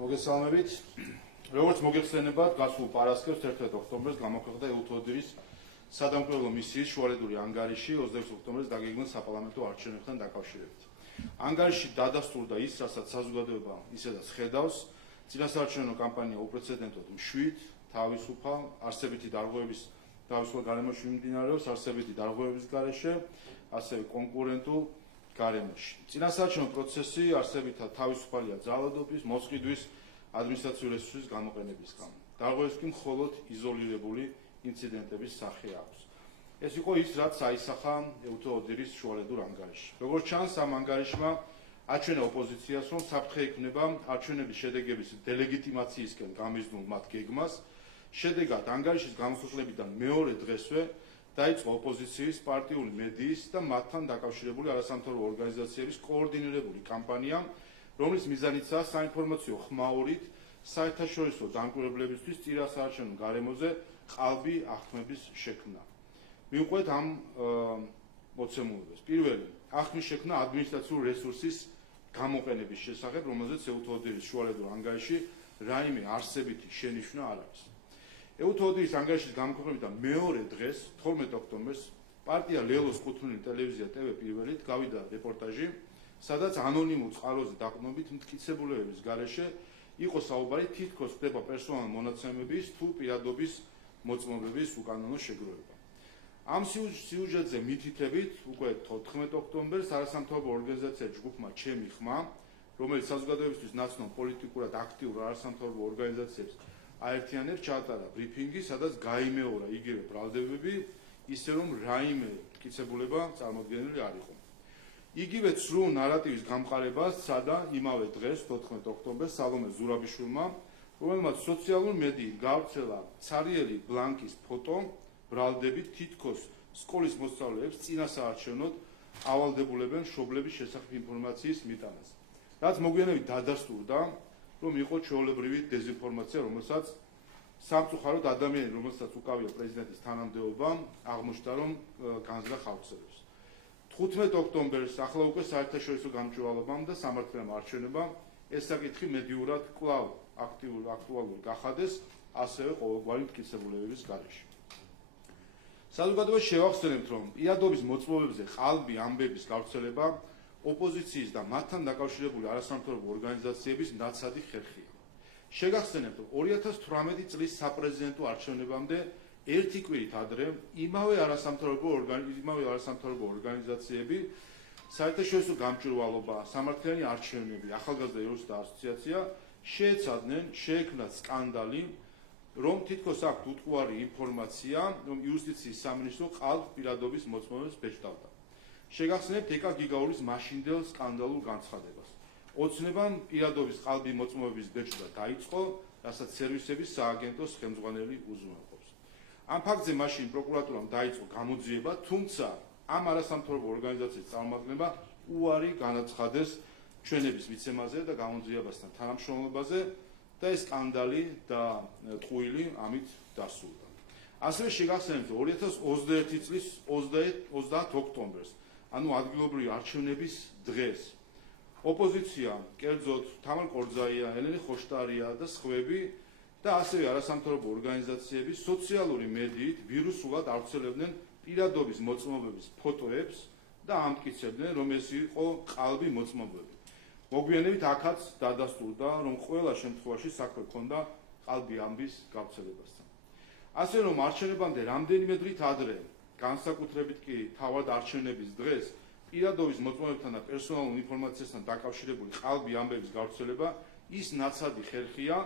მოგესალმებით. როგორც მოგეხსენებათ, გასულ პარასკევს 11 ოქტომბერს გამოქვეყნდა ელუთოდირის სადამკვირვებლო მისიის შუალედური ანგარიში 26 ოქტომბერს დაგეგმილ საპარლამენტო არჩევნებთან დაკავშირებით. ანგარიში დადასტურდა ის, რასაც საზოგადოება ისედაც ხედავს, წინასაარჩევნო კამპანია უპრეცედენტოდ მშვიდ, თავისუფალ, არსებითი დარღვევების თავისუფალ გარემოში მიმდინარეობს, არსებითი დარღვევების გარეშე, ასევე კონკურენტულ გარემოში. წინასაარჩევნო პროცესი არსებითად თავისუფალია ძალადობის, მოსყიდვის, ადმინისტრაციული რესურსის გამოყენებისგან. დარღვევებს კი მხოლოდ იზოლირებული ინციდენტების სახე აქვს. ეს იყო ის, რაც აისახა ელუთოდირის შუალედურ ანგარიში. როგორც ჩანს, ამ ანგარიშმა აჩვენა ოპოზიციას, რომ საფრთხე იქნება არჩევნების შედეგების დელეგიტიმაციისკენ გამიზნულ მათ გეგმას. შედეგად ანგარიშის გამოსაყრებიდან მეორე დღესვე დაიწყო ოპოზიციის, პარტიული მედიის და მათთან დაკავშირებული არასამთავრობო ორგანიზაციების კოორდინირებული კამპანია, რომლის მიზანიცაა საინფორმაციო ხმაურით საერთაშორისო დამკვირვებლებისთვის წინასაარჩევნო გარემოზე ყალბი აღქმების შექმნა. მივყვეთ ამ მოცემულობას. პირველი, აღქმის შექმნა ადმინისტრაციული რესურსის გამოყენების შესახებ, რომელზეც ელუთოდირის შუალედურ ანგარიში რაიმე არსებითი შენიშვნა არ არის. ელუთოდირის ანგარიშის გამოქვეყნებიდან მეორე დღეს, 12 ოქტომბერს, პარტია ლელოს კუთვნილი ტელევიზია TV პირველით გავიდა რეპორტაჟი, სადაც ანონიმურ წყაროზე დაყრდნობით მტკიცებულებების გარეშე იყო საუბარი თითქოს ხდება პერსონალური მონაცემების თუ პირადობის მოწმობების უკანონო შეგროვება. ამ სიუჟეტზე მითითებით, უკვე 14 ოქტომბერს არასამთავრობო ორგანიზაცია ჯგუფმა ჩემი ხმა, რომელიც საზოგადოებისთვის ნაცნობ პოლიტიკურად აქტიურ არასამთავრობო ორგანიზაციებს აერთიანებს, ჩაატარა ბრიფინგი, სადაც გაიმეორა იგივე ბრალდებები, ისე რომ რაიმე მტკიცებულება წარმოდგენილი არ იყო. იგივე ცრუ ნარატივის გამყარებას სცადა იმავე დღეს, 14 ოქტომბერს, სალომე ზურაბიშვილმა, რომელმაც სოციალური მედიით გავრცელა ცარიელი ბლანკის ფოტო, ბრალდებით თითქოს სკოლის მოსწავლეებს წინასაარჩევნოდ ავალდებულებენ მშობლების შესახებ ინფორმაციის მიტანას. რაც მოგვიანებით დადასტურდა, რომ იყო ჩვეულებრივი დეზინფორმაცია, რომელსაც სამწუხაროდ ადამიანი, რომელსაც უკავია პრეზიდენტის თანამდებობა, აღმოჩნდა, რომ განზრახ ხალხსერებს. 15 ოქტომბერს ახლა უკვე საერთაშორისო გამჭვირვალობამ და სამართლებრივ არჩევნებამ ეს საკითხი მედიურად კვლავ აქტუალური გახადეს, ასევე ყოველგვარი მტკიცებულებების გარეშე. საზოგადოებას შევახსენებთ, რომ პირადობის მოწმობებზე ყალბი ამბების გავრცელება ოპოზიციის და მათთან დაკავშირებული არასამთავრობო ორგანიზაციების ნაცადი ხერხია. შეგახსენებთ, რომ 2018 წლის საპრეზიდენტო არჩევნებამდე ერთი კვირით ადრე იმავე არასამთავრობო ორგანიზაციები, საერთაშორისო გამჭვირვალობა, სამართლიანი არჩევნები, ახალგაზრდა იურისტთა ასოციაცია შეეცადნენ, შეექმნათ სკანდალი, რომ თითქოს აქვთ უტყუარი ინფორმაცია, რომ იუსტიციის სამინისტრო ყალბ პირადობის მოწმობებს ბეჭდავდა. შეგახსენებთ ეკა გიგაურის მაშინდელ სკანდალურ განცხადებას. ოცნებამ პირადობის ყალბი მოწმობების ბეჭდვა დაიწყო, რასაც სერვისების სააგენტოს ხელმძღვანელი უზრუნველყოფს. ამ ფაქტზე მაშინ პროკურატურამ დაიწყო გამოძიება, თუმცა ამ არასამთავრობო ორგანიზაციის წარმომადგენლებმა უარი განაცხადეს ჩვენების მიცემაზე და გამოძიებასთან თანამშრომლობაზე და ეს სკანდალი და ტყუილი ამით დასრულდა. ასევე შეგახსენებთ 2021 წლის 30 ოქტომბერს, ანუ ადგილობრივი არჩევნების დღეს, ოპოზიცია, კერძოდ თამარ კორძაია, ელენე ხოშტარია და სხვები და ასევე არასამთავრობო ორგანიზაციები სოციალური მედიით ვირუსულად ავრცელებდნენ პირადობის მოწმობების ფოტოებს და ამტკიცებდნენ, რომ ეს იყო ყალბი მოწმობები. მოგვიანებით აქაც დადასტურდა, რომ ყველა შემთხვევაში საქმე ჰქონდა ყალბი ამბის გავრცელებასთან. ასევე რომ არჩევნებამდე რამდენიმე დღით ადრე, განსაკუთრებით კი თავად არჩევნების დღეს, პირადობის მოწმობებთან და პერსონალურ ინფორმაციასთან დაკავშირებული ყალბი ამბების გავრცელება ის ნაცადი ხერხია,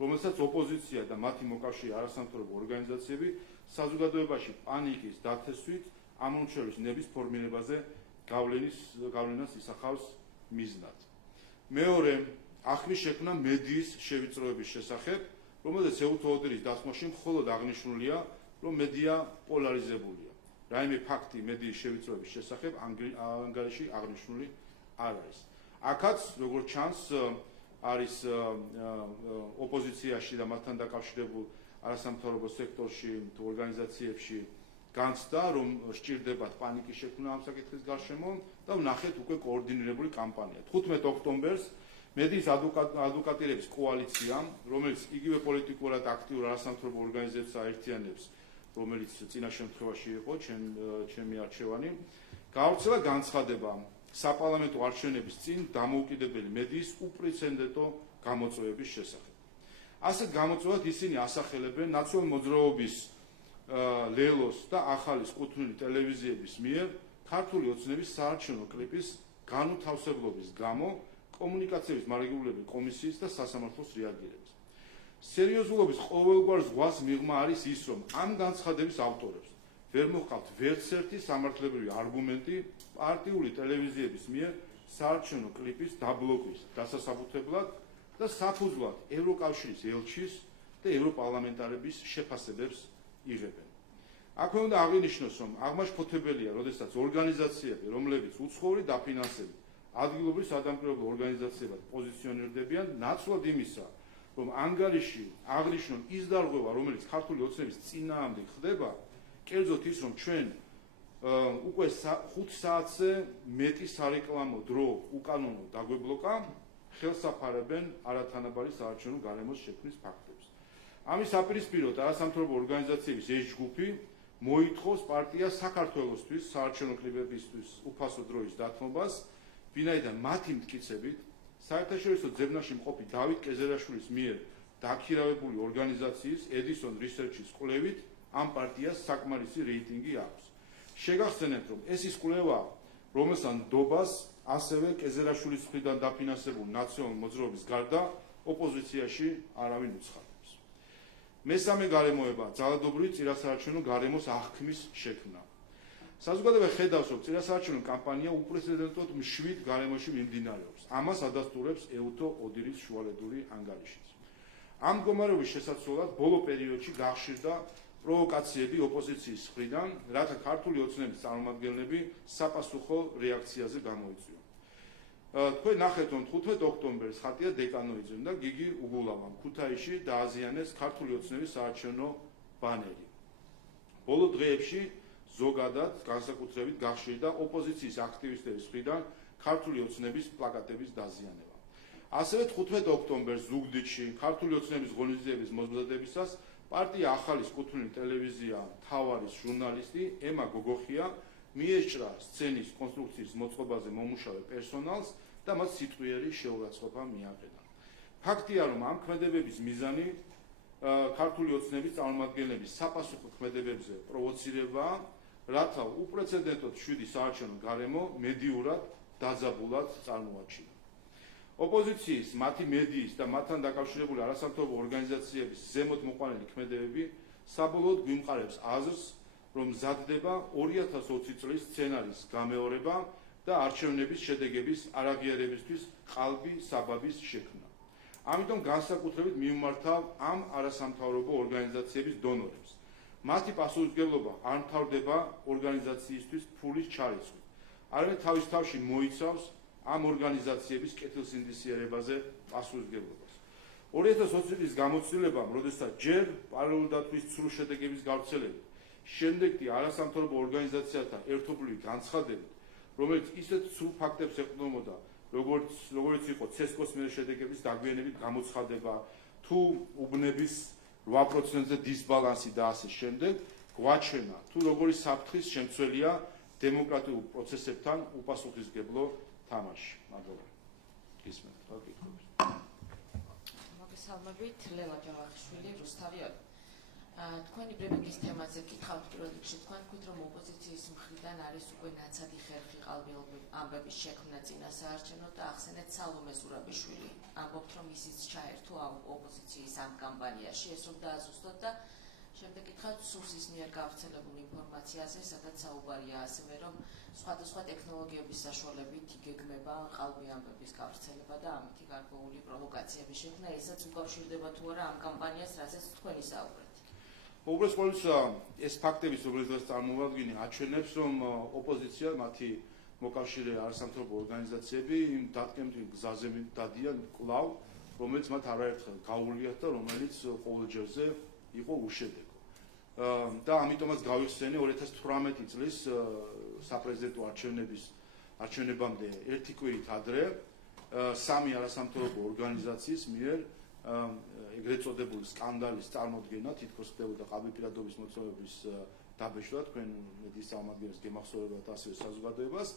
რომელსაც ოპოზიცია და მათი მოკავშირე არასამთავრობო ორგანიზაციები საზოგადოებაში პანიკის დათესვით ამომრჩევლის ნების ფორმირებაზე გავლენას ისახავს მიზნად. მეორე, აღქმის შექმნა მედიის შევიწროების შესახებ, რომელზეც ელუთოდირის დათმოში მხოლოდ აღნიშნულია, რომ მედია პოლარიზებულია. რაიმე ფაქტი მედიის შევიწროების შესახებ ანგარიში აღნიშნული არ არის. აქაც, როგორც ჩანს, არის ოპოზიციაში და მათთან დაკავშირებულ არასამთავრობო სექტორში თუ ორგანიზაციებში განცდა, რომ სჭირდებათ პანიკის შექმნა ამ საკითხის გარშემო და ვნახეთ უკვე კოორდინირებული კამპანია. 15 ოქტომბერს მედიის ადვოკატირების კოალიცია, რომელიც იგივე პოლიტიკურად აქტიურ არასამთავრობო ორგანიზაციებს აერთიანებს, რომელიც წინა შემთხვევაში იყო ჩემი არჩევანი, გაავრცელა განცხადება საპარლამენტო არჩევნების წინ დამოუკიდებელი მედიის უპრეცედენტო გამოწვევების შესახებ. ასეთ გამოწვევად ისინი ასახელებენ ნაციონალური მოძრაობის ლელოს და ახალის კუთვნილი ტელევიზიების მიერ ქართული ოცნების საარჩევნო კლიპის განუთავსებლობის გამო კომუნიკაციების მარეგულირებული კომისიის და სასამართლოს რეაგირებას. სერიოზულობის ყოველგვარ ზღვას მიღმა არის ის, რომ ამ განცხადების ავტორებს ვერ მოჰყავთ ვერც ერთი სამართლებრივი არგუმენტი პარტიული ტელევიზიების მიერ საარჩევნო კლიპის დაბლოკვის დასასაბუთებლად და საფუძვლად ევროკავშირის ელჩის და ევროპარლამენტარების შეფასებებს იღებენ. აქვე უნდა აღინიშნოს, რომ აღმაშფოთებელია, როდესაც ორგანიზაციები, რომლებიც უცხოური დაფინანსებით ადგილობრივ სადამკვირვებლო ორგანიზაციებად პოზიციონირდებიან, ნაცვლად იმისა, რომ ანგარიში აღნიშნონ ის დარღვევა, რომელიც ქართული ოცნების წინააღმდეგ ხდება, კერძოდ ის, რომ ჩვენ უკვე 5 საათზე მეტი სარეკლამო დრო უკანონო დაგვებლოკა, ხელსაფარებენ არათანაბარი საარჩევნო გარემოს შექმნის ფაქტებს. ამის საპირისპიროდ არასამთავრობო ორგანიზაციების ეს ჯგუფი მოითხოვს პარტიას საქართველოსთვის საარჩევნო კლიპებისთვის უფასო დროის დათმობას, ვინაიდან მათი მტკიცებით საერთაშორისო ძებნაში მყოფი დავით კეზერაშვილის მიერ დაქირავებული ორგანიზაციის Edison Research-ის კვლევით ამ პარტიას საკმარისი რეიტინგი აქვს. შეგახსენებთ, რომ ეს ის კვლევა, რომელსაც ნდობას ასევე კეზერაშვილის მხრიდან დაფინანსებული ნაციონალური მოძრაობის გარდა ოპოზიციაში არავინ უცხადებს. მესამე გარემოება ძალადობრივი წინასაარჩევნო გარემოს აღქმის შექმნა. საზოგადოება ხედავს, რომ წინასაარჩევნო კამპანია უპრეცედენტოდ მშვიდ გარემოში მიმდინარეობს. ამას ადასტურებს ეუთო ოდირის შუალედური ანგარიშიც. ამ მდგომარეობის შესაცვლელად ბოლო პერიოდში გახშირდა პროვოკაციები ოპოზიციის მხრიდან, რათა ქართული ოცნების წარმომადგენლები საპასუხო რეაქციაზე გამოიწვიონ. თქვენ ნახეთ, რომ 15 ოქტომბერს ხატია დეკანოიძემ და გიგი უგულავამ ქუთაისში დააზიანეს ქართული ოცნების საარჩევნო ბანერი. ბოლო დღეებში ზოგადად განსაკუთრებით გახშირდა ოპოზიციის აქტივისტების მხრიდან ქართული ოცნების პლაკატების დაზიანება. ასევე 15 ოქტომბერს ზუგდიდში ქართული ოცნების ღონისძიების მოსბადდებისას პარტია ახალის კუთვნილი ტელევიზია თავარის ჟურნალისტი ემა გოგოხია მიეჭრა სცენის კონსტრუქციის მოწყობაზე მომუშავე პერსონალს და მათ სიტყვიერი შეურაცხყოფა მიაყენა. ფაქტია, რომ ამ ქმედებების მიზანი ქართული ოცნების წარმომადგენლების საპასუხო ქმედებებზე პროვოცირებაა, რათა უპრეცედენტოდ შვიდი საარჩევნო გარემო მედიურად დაძაბულად წარმოაჩინა. ოპოზიციის, მათი მედიის და მათთან დაკავშირებული არასამთავრობო ორგანიზაციების ზემოთ მოყვანილი ქმედებები საბოლოოდ გვიმყარებს აზრს, რომ მზადდება 2020 წლის სცენარის გამეორება და არჩევნების შედეგების არაღიარებისთვის ყალბი საბაბის შექმნა. ამიტომ განსაკუთრებით მივმართავ ამ არასამთავრობო ორგანიზაციების დონორებს. მათი პასუხისმგებლობა არ მთავრდება ორგანიზაციისთვის ფულის ჩარიცხვით, არამედ თავის თავში მოიცავს ამ ორგანიზაციების კეთილსინდისიერებაზე პასუხისმგებლობას. 2020 წლის გამოცდილებამ, როდესაც ჯერ პარალელურდათვის ცრუ შედეგების გავრცელებით, შემდეგ კი არასამთავრობო ორგანიზაციათა ერთობლივი განცხადებით, რომელიც ისეთ ცრუ ფაქტებს ეყრდნობოდა, როგორც იყო ცესკოს მიერ შედეგების დაგვიანებით გამოცხადება, თუ უბნების 8%-ზე დისბალანსი და ასე შემდეგ, გვაჩვენა, თუ როგორი საფრთხის შემცველია დემოკრატიულ პროცესებთან უპასუხისმგებლო თამაში. მადლობა. გისმენთ რა კითხვებს? მოგესალმებით, ლელა ჯავახიშვილი, რუსთავი. თქვენი ბრიფინგის თემაზე გითხავთ პირველ რიგში, თქვენ თქვით, რომ ოპოზიციის მხრიდან არის უკვე ნაცადი ხერხი ყალბილობი ამბების შექმნა წინასაარჩევნო და ახსენეთ სალომე ზურაბიშვილი. ამბობთ, რომ ისიც ჩაერთო ოპოზიციის ამ კამპანიაში, ეს რომ დააზუსტოთ და შემდეგ გითხავთ სურსის მიერ გავრცელებულ ინფორმაციაზე, სადაც საუბარია ასევე, რომ სხვადასხვა ტექნოლოგიების საშუალებით იგეგმება ყალბი ამბების გავრცელება და ამითი გარკვეული პროვოკაციების შექმნა, ესაც უკავშირდება თუ არა ამ კამპანიას, რასაც თქვენ ისაუბრეთ. უბრალოდ ეს ფაქტების უბრალოდ წარმოვადგინე აჩვენებს, რომ ოპოზიცია მათი მოკავშირე არასამთავრობო ორგანიზაციები იმ დადგენილ გზაზე დადიან კვლავ, რომელიც მათ არაერთხელ გაუვლიათ და რომელიც ყოველ ჯერზე იყო უშედეგო. და ამიტომაც გავიხსენე 2018 წლის საპრეზიდენტო არჩევნებამდე ერთი კვირით ადრე სამი არასამთავრობო ორგანიზაციის მიერ ეგრეთ წოდებული სკანდალის წარმოდგენა, თითქოს ხდებოდა ყალბიპირადობის მოწმობების დაბეჭდა, თქვენ მედიის წარმომადგენლებს გემახსოვრებათ ასევე საზოგადოებას,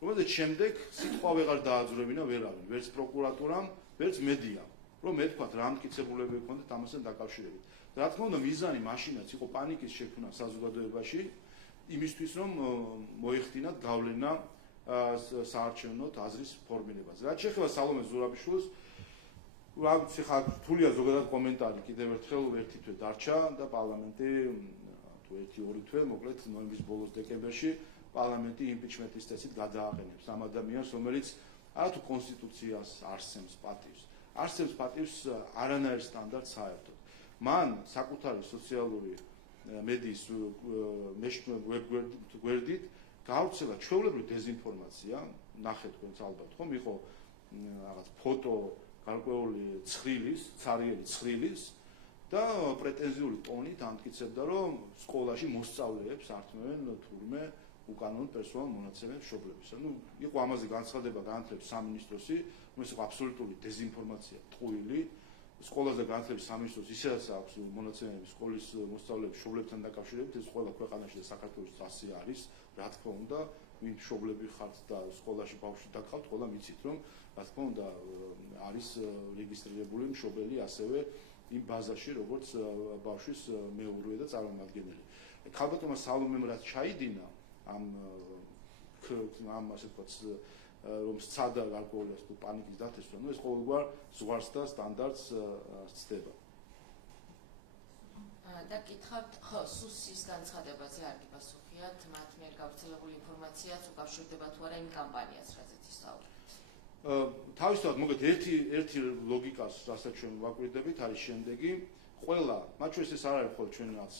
რომელზეც შემდეგ სიტყვა ვეღარ დააძვრევინა ვერავინ, ვერც პროკურატურამ, ვერც მედიამ, რომ მეთქვათ რა მტკიცებულებები ჰქონდათ ამასთან დაკავშირებით. რა თქმა უნდა, მიზანი მაშინაც იყო პანიკის შექმნა საზოგადოებაში, იმისთვის რომ მოეხდინათ გავლენა საარჩევნო აზრის ფორმირებას. რაც შეეხება სალომე ზურაბიშვილს, რაც ხა რთულია ზოგადად კომენტარი, კიდევ ერთხელ ერთი თვე დარჩა და პარლამენტი თუ 1-2 თვე, მოკლედ ნოემბრის ბოლოს დეკემბერში პარლამენტი იმპიჩმენტის წესით გადააყენებს ამ ადამიანს, რომელიც არათუ კონსტიტუციას არსემს პატივს. არსებობს პატივს არანაირ სტანდარტს საერთოდ. მან საკუთარი სოციალური მედიის გვერდით გავრცელა ჩვეულებრივი დეზინფორმაცია, ნახეთ თქვენც ალბათ, ხომ იყო რაღაც ფოტო გარკვეული ცხრილის, ცარიელი ცხრილის და პრეტენზიული ტონით ამტკიცებდა, რომ სკოლაში მოსწავლეებს ართმევენ თურმე უკანონო პერსონალ მონაცემებს მშობლებისა. იყო ამაზე განცხადება განათლების სამინისტროსი, რომელიც იყო აბსოლუტური დეზინფორმაცია, ტყუილი. სკოლაზე განათლების სამინისტროს ისედაც აქვს მონაცემები სკოლის მოსწავლეების მშობლებთან დაკავშირებით, ეს ყველა ქვეყანაში და საქართველოს ასე არის, რა თქმა უნდა, ვინ მშობლები ხართ და სკოლაში ბავშვი დაგყავთ, ყველა მიცით, რომ რა თქმა უნდა არის რეგისტრირებული მშობელი ასევე იმ ბაზაში, როგორც ბავშვის მეურვე და წარმომადგენელი. ქალბატონმა სალომემ რაც ჩაიდინა ამ ასე ვთქვათ, რომ სცადა გარკვეულას თუ პანიკის დათესვა, ეს ყოველგვარ ზღვარს და სტანდარტს ცდება. და კითხავთ, ხო, სუსის განცხადებაზე არ გიპასუხიათ, მათ მიერ გავრცელებული ინფორმაციაც უკავშირდება თუ არა იმ კამპანიას, რაზეც ისაუბრეთ. თავისთავად, მოგეთ ერთი ლოგიკას, რასაც ჩვენ ვაკვირდებით, არის შემდეგი, ყველა, მათ შორის ეს არ არის მხოლოდ ჩვენაც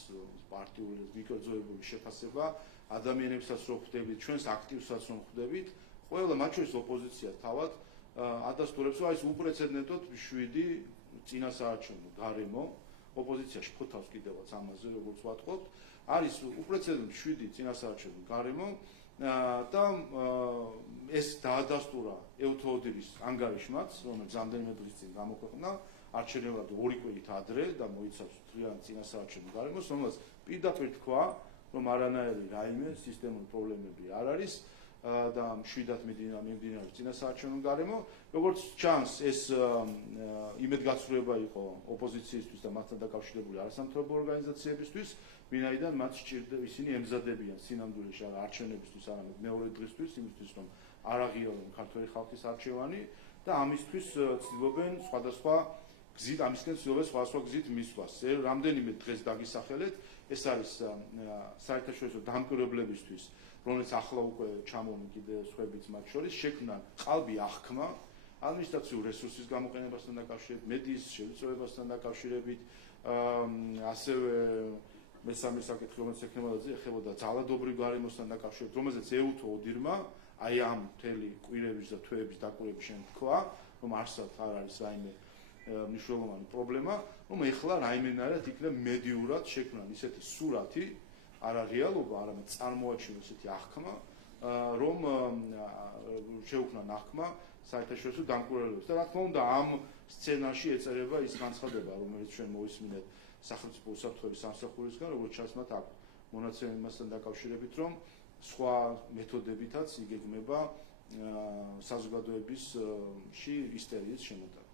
პარტიული მიკროძოებული შეფასება, ადამიანებსაც რო ხვდებით, ჩვენს აქტივსაც რო ხვდებით, ყველა მათ შორის ოპოზიცია თავად ადასტურებს, რომ ეს უპრეცედენტოდ 7 წინასაარჩევნო გარემო ოპოზიციაში ფოთავს კიდევაც ამაზე, როგორც ვატყობთ, არის უპრეცედენტოდ 7 წინასაარჩევნო გარემო და ეს დაადასტურა ევთოოდირის ანგარიშმაც, რომელიც რამდენიმე დღის წინ გამოქვეყნდა, არჩევნებამდე 2 კვირით ადრე და მოიცავს მთლიან წინასაარჩევნო გარემოს, რომელსაც პირდაპირ თქვა, რომ არანაირი რაიმე სისტემური პრობლემები არ არის და მშვიდად მიმდინარეობს წინასაარჩევნო გარემო. როგორც ჩანს, ეს იმედგაცრუება იყო ოპოზიციისთვის და მათთან დაკავშირებული არასამთავრობო ორგანიზაციებისთვის, ვინაიდან მათ სჭირდება ისინი ემზადებიან სინამდვილეში არა არჩევნებისთვის, არამედ მეორე დღისთვის, იმისთვის რომ არ აღიარონ ქართველი ხალხის არჩევანი და ამისთვის ცდილობენ სხვადასხვა გზით, ამისკენ ცდილობენ სხვადასხვა გზით მისვლას. რამდენიმე დღეს დაგისახელეთ, ეს არის საერთაშორისო დამკვირვებლებისთვის, რომელიც ახლა უკვე ჩამოვნენ კიდე სხვებიც მათ შორის, შექმნან ყალბი აღქმა ადმინისტრაციულ რესურსის გამოყენებასთან დაკავშირებით, მედიის შევიწროებასთან დაკავშირებით, ასევე მესამე საკითხი, რომელიც ეხებოდა ძალადობრივ გარემოსთან დაკავშირებით, რომელზეც ეუთო ოდირმა აი ამ მთელი კვირების და თვეების დაკვირვების შემდეგ თქვა, რომ არსად არ არის რაიმე მნიშვნელოვანი პრობლემა, რომ ეხლა რაიმენარად იქნება მედიურად შექმნან ისეთი სურათი, არა რეალობა, არამედ წარმოაჩინოს ისეთი აღქმა, რომ შეუქმნან აღქმა საერთაშორისო დამკვირვებლებს. და რა თქმა უნდა, ამ სცენარში ეწერება ის განცხადება, რომელიც ჩვენ მოვისმინეთ სახელმწიფო უსაფრთხოების სამსახურისგან, როგორც ჩანს მათ აქვს მონაცემები მასთან დაკავშირებით, რომ სხვა მეთოდებითაც იგეგმება საზოგადოებისში ისტერიის შემოტანა.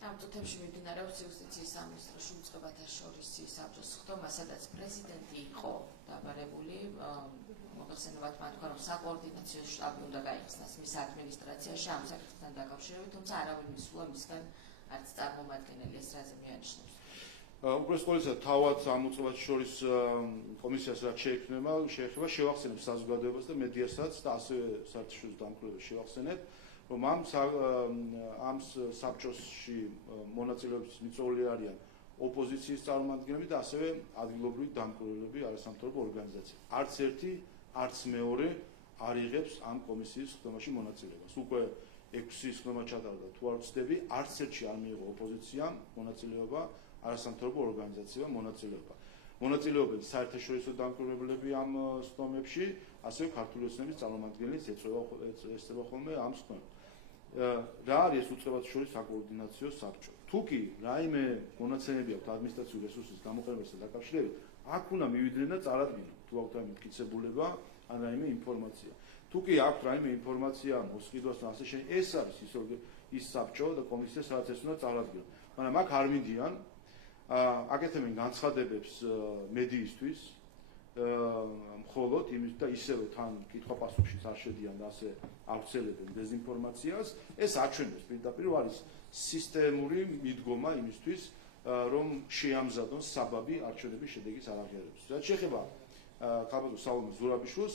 ამ წუთებში მიმდინარეობს იუსტიციის სამინისტროში უწყებათა შორის საბჭოს ხდომა, სადაც პრეზიდენტი იყო დაბარებული. მოგეხსენებათ მათ თქვა, რომ საკოორდინაციო შტაბი უნდა გაიხსნას მის ადმინისტრაციაში ამ საკითხთან დაკავშირებით, თუმცა არავინ მისულა მისგან არც წარმომადგენელი, ეს რაზე მიანიშნებს? უპირველეს ყოვლისა, თავად ამ უწყებათა შორის კომისიას რაც შეეხება შევახსენებს საზოგადოებას და მედიასაც და ასევე საერთაშორისო დამკვირვებლებს შევახსენებ, რომ ამ საბჭოსში მონაწილეობის მიწვეული არიან ოპოზიციის წარმომადგენლები და ასევე ადგილობრივი დამკვირვებლები, არასამთავრობო ორგანიზაციები. არც ერთი, არც მეორე არ იღებს ამ კომისიის ხდომაში მონაწილეობას. უკვე 6 ხდომა ჩატარდა, თუ არ ვცდები, არც ერთში არ მიიღო ოპოზიციამ მონაწილეობა, არასამთავრობო ორგანიზაციებმა მონაწილეობა. მონაწილეობენ საერთაშორისო დამკვირვებლები ამ ხდომებში, ასევე ქართული ოცნების წარმომადგენლიც ეწევა ხოლმე ამ ხდომებს. რა არის ეს უწყებათა შორის საკოორდინაციო საბჭო. თუ კი რაიმე მონაცემები აქვს ადმინისტრაციული რესურსის გამოყენებასთან დაკავშირებით, აქ უნდა მივიდნენ და წარადგინონ, თუ აქვთ რაიმე მტკიცებულება ან რაიმე ინფორმაცია. თუ კი აქვთ რაიმე ინფორმაცია მოსყიდვას და ასე შემდეგ, ეს არის ის საბჭო და კომისია, სადაც ეს უნდა წარადგინონ. მაგრამ აქ არ მიდიან, აკეთებენ განცხადებებს მედიისთვის, მხოლოდ იმის და ისევე თან კითხვა-პასუხშიც არ შედიან და ასე ავრცელებენ დეზინფორმაციას, ეს აჩვენებს პირდაპირ არის სისტემური მიდგომა იმისთვის, რომ შეამზადონ საბაბი არჩევნების შედეგის არაღიარებისთვის. რაც შეეხება ქალბატონ სალომე ზურაბიშვილს,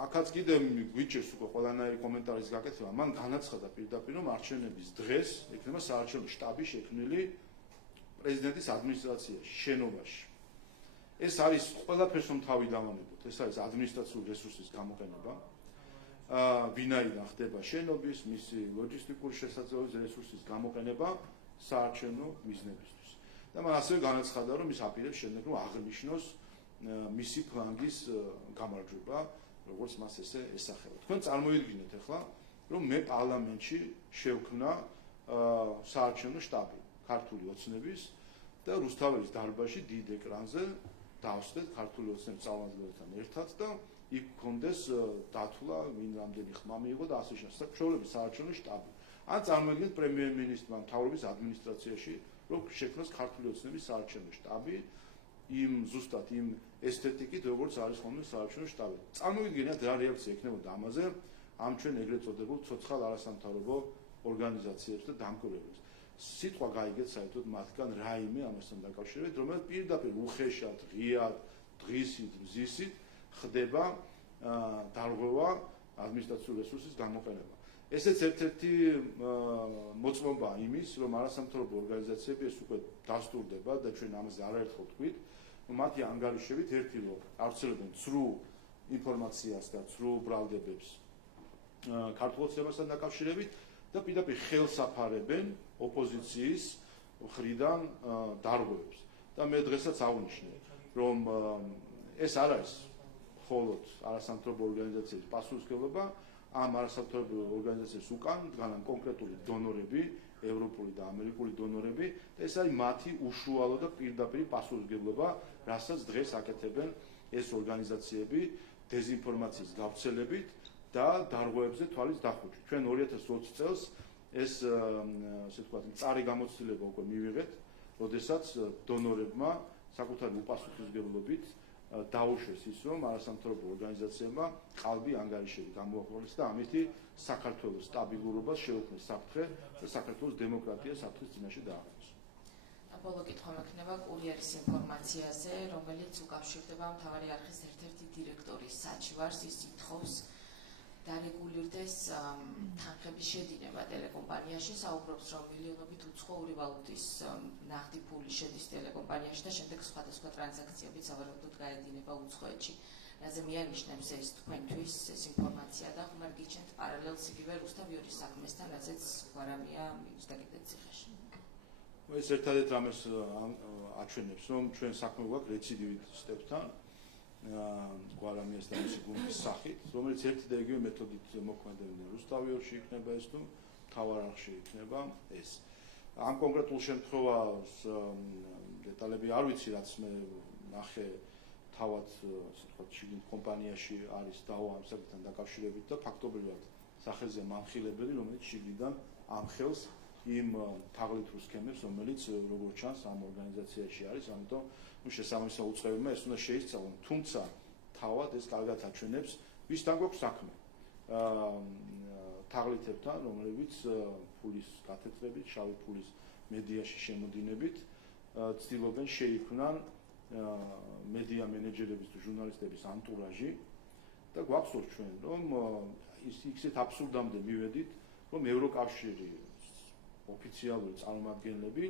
აქაც კიდე გვიჭირს უკვე ყველანაირი კომენტარის გაკეთება, მან განაცხადა პირდაპირ, რომ არჩევნების დღეს ექნება საარჩევნო შტაბი შექმნილი პრეზიდენტის ადმინისტრაციაში, შენობაში. ეს არის ყველაფერს რომ თავი დავანებოთ, ეს არის ადმინისტრაციული რესურსის გამოყენება, ვინაიდან ხდება შენობის, მისი ლოჯისტიკური შესაძლებლობის რესურსის გამოყენება საარჩევნო მიზნებისთვის. და მან ასევე განაცხადა, რომ ის აპირებს შემდეგ რომ აღნიშნოს მისი ფლანგის გამარჯვება, როგორც მას ესე ესახება. თქვენ წარმოიდგინეთ ახლა, რომ მე პარლამენტში შევქმნა საარჩევნო შტაბი ქართული ოცნების და რუსთაველის დარბაზში დიდ ეკრანზე დავსვდეთ ქართული ოცნების წარმომადგენლებთან ერთად და იქ გქონდეს დათვლა, ვინ რამდენი ხმა მიიღო და ასე შემდეგ. ჩვეულებრივ საარჩევნო შტაბი. ან წარმოიდგინეთ პრემიერ-მინისტრმა მთავრობის ადმინისტრაციაში, რომ შექმნას ქართული ოცნების საარჩევნო შტაბი, ზუსტად იმ ესთეტიკით, როგორც არის ხოლმე საარჩევნო შტაბი. წარმოიდგინეთ რა რეაქცია ექნებოდა ამაზე ამ ჩვენ ეგრეთ წოდებულ ცოცხალ არასამთავრობო ორგანიზაციებს და დამკვირვებლებს. სიტყვა გაიგეთ საერთოდ მათგან რაიმე ამასთან დაკავშირებით, რომელიც პირდაპირ უხეშად, ღიად, დღისით, მზისით ხდება დარღვევა ადმინისტრაციული რესურსის გამოყენება. ესეც ერთ-ერთი მოწმობა იმის, რომ არასამთავრობო ორგანიზაციები ეს უკვე დასტურდება და ჩვენ ამაზე არაერთხელ ვთქვით, რომ მათი ანგარიშებით ერთი რომ ავრცელებენ ცრუ ინფორმაციას და ცრუ ბრალდებებს ქართულ ოცნებასთან დაკავშირებით და პირდაპირ ხელს აფარებენ ოპოზიციის მხრიდან დარღვევებს. და მე დღესაც აღვნიშნე, რომ ეს არ არის მხოლოდ არასამთავრობო ორგანიზაციების პასუხისმგებლობა, ამ არასამთავრობო ორგანიზაციებს უკან დგანან კონკრეტული დონორები, ევროპული და ამერიკული დონორები და ეს არის მათი უშუალო და პირდაპირ პასუხისმგებლობა, რასაც დღეს აკეთებენ ეს ორგანიზაციები დეზინფორმაციის გავრცელებით და დარღვევებზე თვალის დახუჭვით. ჩვენ 2020 წელს ეს ასე ვთქვათ, მწარი გამოცდილება უკვე მივიღეთ, როდესაც დონორებმა საკუთარი უპასუხისმგებლობით დაუშვეს ის, რომ არასამთავრობო ორგანიზაციებმა ყალბი ანგარიშები გამოაქვეყნეს და ამით საქართველოს სტაბილურობას შეუქმნეს საფრთხე და საქართველოს დემოკრატია საფრთხის წინაშე დააყენეს. ბოლო კითხვა მექნება კურიერის ინფორმაციაზე, რომელიც უკავშირდება მთავარი არხის ერთ-ერთი დირექტორის საჩივარს, ის ითხოვს დარეგულირდეს თანხების შედინება ტელეკომპანიაში, საუბრობს, რომ მილიონობით უცხოური ვალუტის ნაღდი ფული შედის ტელეკომპანიაში და შემდეგ სხვადასხვა ტრანზაქციებით სავარაუდოდ გაედინება უცხოეთში. რაზე მიანიშნებს ეს თქვენთვის ეს ინფორმაცია და ხომ გიჩნდათ პარალელს იგივე რუსთავიორის საქმესთან, რაზეც გვარამია მინუსდა კიდეც ციხეში. ეს ერთადერთ რამეს აჩვენებს, რომ ჩვენ საქმე გვაქვს რეციდივისტებთან, გვარამიას და მისი გუნდის სახით, რომელიც ერთი და იგივე მეთოდით მოქმედებდნენ რუსთავიორში იქნება ეს თუ მთავარ არხში იქნება ეს. ამ კონკრეტულ შემთხვევას დეტალები არ ვიცი, რაც მე ნახე თავად ასე ვთქვათ, შიგნით კომპანიაში არის დავა ამ საკითხთან დაკავშირებით და ფაქტობრივად სახელზე მანხილებელი, რომელიც შიგნიდან ამხელს იმ თაღლითურ სქემებს, რომელიც როგორც ჩანს ამ ორგანიზაციაში არის, ამიტომ შესაბამისად უწყებებმა ეს უნდა შეისწავლონ, თუმცა თავად ეს კარგად აჩვენებს, ვისთან გვაქვს საქმე. თაღლითებთან, რომლებიც ფულის გათეთრებით, შავი ფულის მედიაში შემოდინებით ცდილობენ შეიქმნან მედია მენეჯერების თუ ჟურნალისტების ანტურაჟი და გვახსოვს ჩვენ, რომ ისეთ აბსურდამდე მივედით, რომ ევროკავშირი ოფიციალური წარმომადგენლები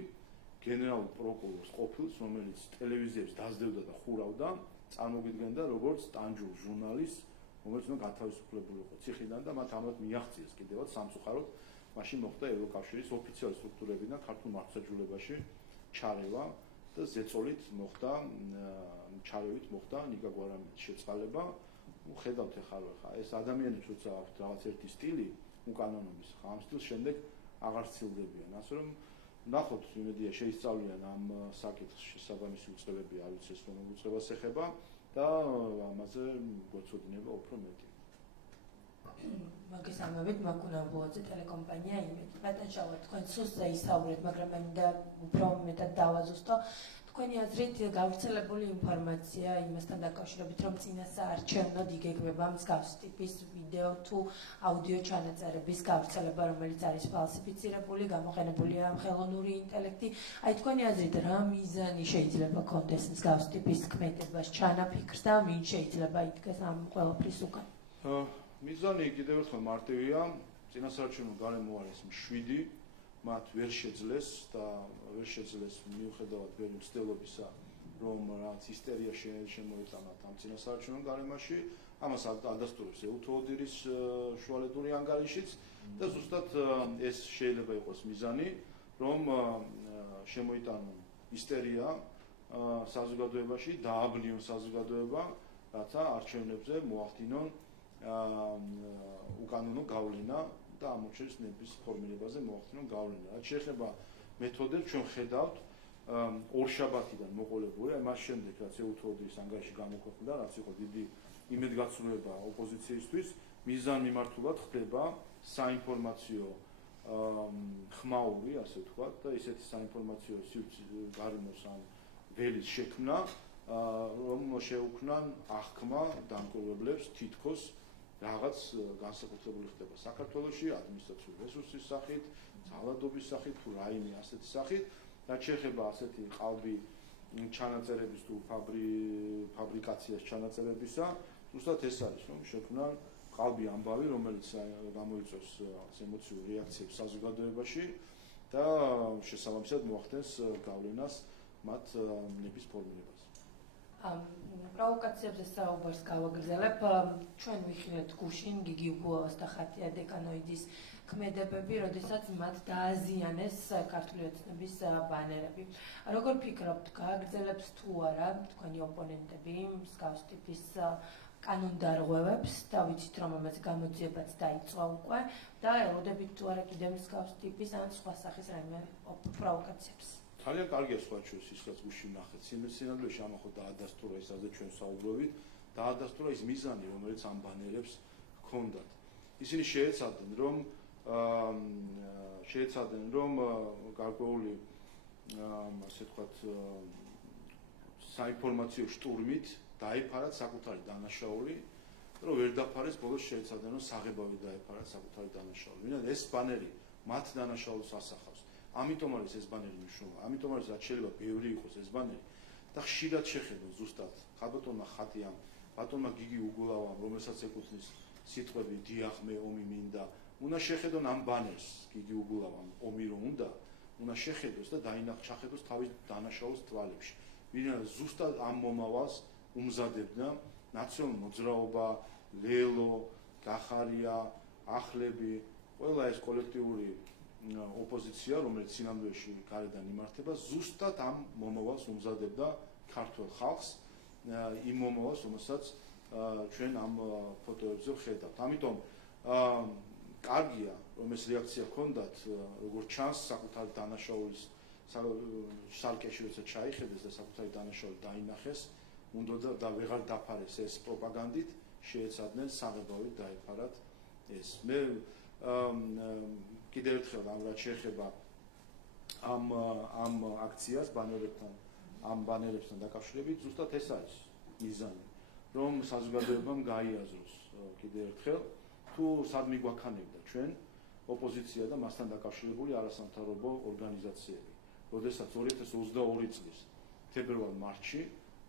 გენერალურ პროკურორს ყოფილს, რომელიც ტელევიზიებს დაძდევდა და ხურავდა, წარმოგვიდგენდა როგორც ტანჯულ ჟურნალისტს, რომელიც უნდა გათავისუფლებული იყო ციხიდან და მათ ამათ მიაღწიეს კიდევაც სამწუხაროდ, მაშინ მოხდა ევროკავშირის ოფიციალური სტრუქტურებიდან ქართულ მართლმსაჯულებაში ჩარევა და ზეწოლით მოხდა ჩარევით მოხდა ნიკა გვარამიას შეწყალება. ხედავთ ახლა ეს ადამიანებს როცა აქვს რაღაც ერთი სტილი, უკანონობის ამ სტილს შემდეგ აღარ ცდილდებიან. ასე რომ ნახოთ, იმედია შეისწავლიან ამ საკითხს შესაბამისი უწყებები, არ ვიცი ეს რომელ უწყებას ეხება და ამაზე გვეცოდინება უფრო მეტი. მოგესალმებით, მაკუნაბუაძე ტელეკომპანია იმედი. ბატონ შავა, თქვენ სუსტზე ისაუბრეთ, მაგრამ მე მინდა უფრო მეტად დავაზუსტო. თქვენი აზრით გავრცელებული ინფორმაცია იმასთან დაკავშირებით, რომ წინასაარჩევნოდ იგეგმება მსგავს ტიპის ვიდეო თუ აუდიო ჩანაწერების გავრცელება, რომელიც არის ფალსიფიცირებული, გამოყენებულია ხელოვნური ინტელექტი. აი თქვენი აზრით, რა მიზანი შეიძლება კონდეს მსგავს ტიპის ქმედებას, ჩანაფიქრს და ვინ შეიძლება იდგეს ამ ყველაფრის უკან? მიზანი კიდევ ერთხელ მარტივია, წინასაარჩევნო გარემო არის 7, მათ ვერ შეძლეს და ვერ შეძლეს მიუხედავად ბევრი მცდელობისა, რომ რაც ისტერია შემოიტანათ ამ წინასაარჩევნო გარემოში, ამას ადასტურებს ეუთოოდირის შუალედური ანგარიშიც და ზუსტად ეს შეიძლება იყოს მიზანი, რომ შემოიტანონ ისტერია საზოგადოებაში, დააბნიონ საზოგადოება, რათა არჩევნებზე მოახდინონ უკანონო გავლენა და ამორჩევის ნების ფორმირებაზე მოახდინონ გავლენა. რაც შეეხება მეთოდებს, ჩვენ ხედავთ ორშაბათიდან მოყოლებული, მას შემდეგ რაც ეუთოოდირის ანგარიში გამოქვეყნდა, რაც იყო დიდი იმედგაცრუება ოპოზიციისთვის, მიზან მიმართულად ხდება საინფორმაციო ხმაური, ასე ვთქვათ, და ისეთი საინფორმაციო გარემოს ან ველის შექმნა, რომ შეუქმნან აღქმა დამკვირვებლებს თითქოს რაღაც განსაკუთრებული ხდება საქართველოში ადმინისტრაციული რესურსის სახით, ძალადობის სახით თუ რაიმე ასეთი სახით, რაც შეეხება ასეთი ყალბი ჩანაწერების თუ ფაბრიკაციას ჩანაწერებისა, ზუსტად ეს არის, რომ შექმნან ყალბი ამბავი, რომელიც გამოიწვევს ემოციურ რეაქციებს საზოგადოებაში და შესაბამისად მოახდენს გავლენას მათ ნების ფორმირებაზე. პროვოკაციებზე საუბარს გავაგრძელებ. ჩვენ ვიხილეთ გუშინ გიგი უგულავას და ხატია დეკანოიდის ქმედებები, როდესაც მათ დააზიანეს ქართული ოცნების ბანერები. როგორ ფიქრობთ, გააგრძელებს თუ არა თქვენი ოპონენტები მსგავს ტიპის კანონდარღვევებს და ვიცით, რომ ამაზე გამოძიებაც დაიწყო უკვე და ელოდებით თუ არა კიდევ მსგავს ტიპის ან სხვა სახის რაიმე პროვოკაციებს? ძალიან კარგია სხვა ჩვენს ის რაც გუშინ ნახეთ. სინამდვილეში ამახო დაადასტურა ის, რაზე ჩვენ საუბრობთ, დაადასტურა ის მიზანი, რომელიც ამ ბანერებს ჰქონდათ. ისინი შეეცადნენ, რომ გარკვეული ასე ვთქვათ საინფორმაციო შტურმით დაეფარათ საკუთარი დანაშაული, რომ ვერ დაფარეს, ბოლოს შეეცადნენ, რომ საღებავი დაეფარათ საკუთარი დანაშაული. ვინაიდან ეს ბანერი მათ დანაშაულს ასახავს. ამიტომ არის ეს ბანერი მნიშვნელოვანი. ამიტომ არის რაც შეიძლება ბევრი იყოს ეს ბანერი და ხშირად შეხედონ ზუსტად ხალბატონმა ხატიამ, ბატონმა გიგი უგულავამ, რომელსაც ეკუთვნის სიტყვები დიახ მე ომი მინდა, უნდა შეხედონ ამ ბანერს გიგი უგულავამ ომი რომ უნდა შეხედოს და ჩახედოს თავის დანაშაულს თვალებში. ვინაიდან ზუსტად ამ მომავალს უმზადებდა ნაციონალური მოძრაობა, ლელო, გახარია,ახლები, ყველა ეს კოლექტიური ოპოზიცია, რომელიც სინამდვილეში გარედან იმართება, ზუსტად ამ მომავალს უმზადებდა ქართულ ხალხს, იმ მომავალს, რომელსაც ჩვენ ამ ფოტოებზე ვხედავთ. ამიტომ კარგია, რომ ეს რეაქცია ჰქონდათ, როგორც ჩანს, საკუთარი დანაშაულის სარკეში როცა ჩაიხედეს და საკუთარი დანაშაული დაინახეს, უნდა და ვეღარ დაფარეს ეს პროპაგანდით, შეეცადნენ საღებავით დაეფარათ ეს. მე კიდევ ერთხელ ამ რაც შეეხება ამ აქციას ამ ბანერებთან დაკავშირებით, ზუსტად ეს არის მიზანი, რომ საზოგადოებამ გაიაზროს კიდევ ერთხელ თუ სად მიგვაქანებდა ჩვენ ოპოზიცია და მასთან დაკავშირებული არასამთავრობო ორგანიზაციები. როდესაც 2022 წლის თებერვალ-მარტში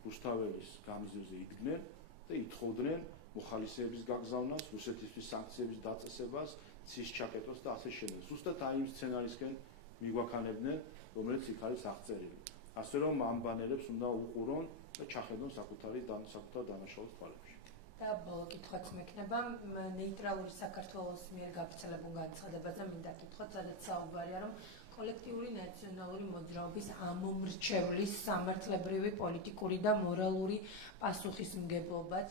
რუსთაველის გამზირზე იდგნენ და ითხოვდნენ მოხალისეების გაგზავნას, რუსეთისთვის სანქციების დაწესებას, ცის ჩაკეტოს და ასე შემდეგ. ზუსტად აი იმ სცენარისკენ მიგვაქანებდნენ, რომელიც იქ არის აღწერილი. ასე რომ ამ ბანერებს უნდა უყურონ და ჩახედონ საკუთარ დანაშაულს თვალებში. და ბოლო კითხვაც მექნება ნეიტრალური საქართველოს მიერ გავრცელებულ განცხადებაზე მინდა კითხოთ, სადაც საუბარია, რომ კოლექტიური ნაციონალური მოძრაობის ამომრჩევლის სამართლებრივი პოლიტიკური და მორალური პასუხისმგებლობაც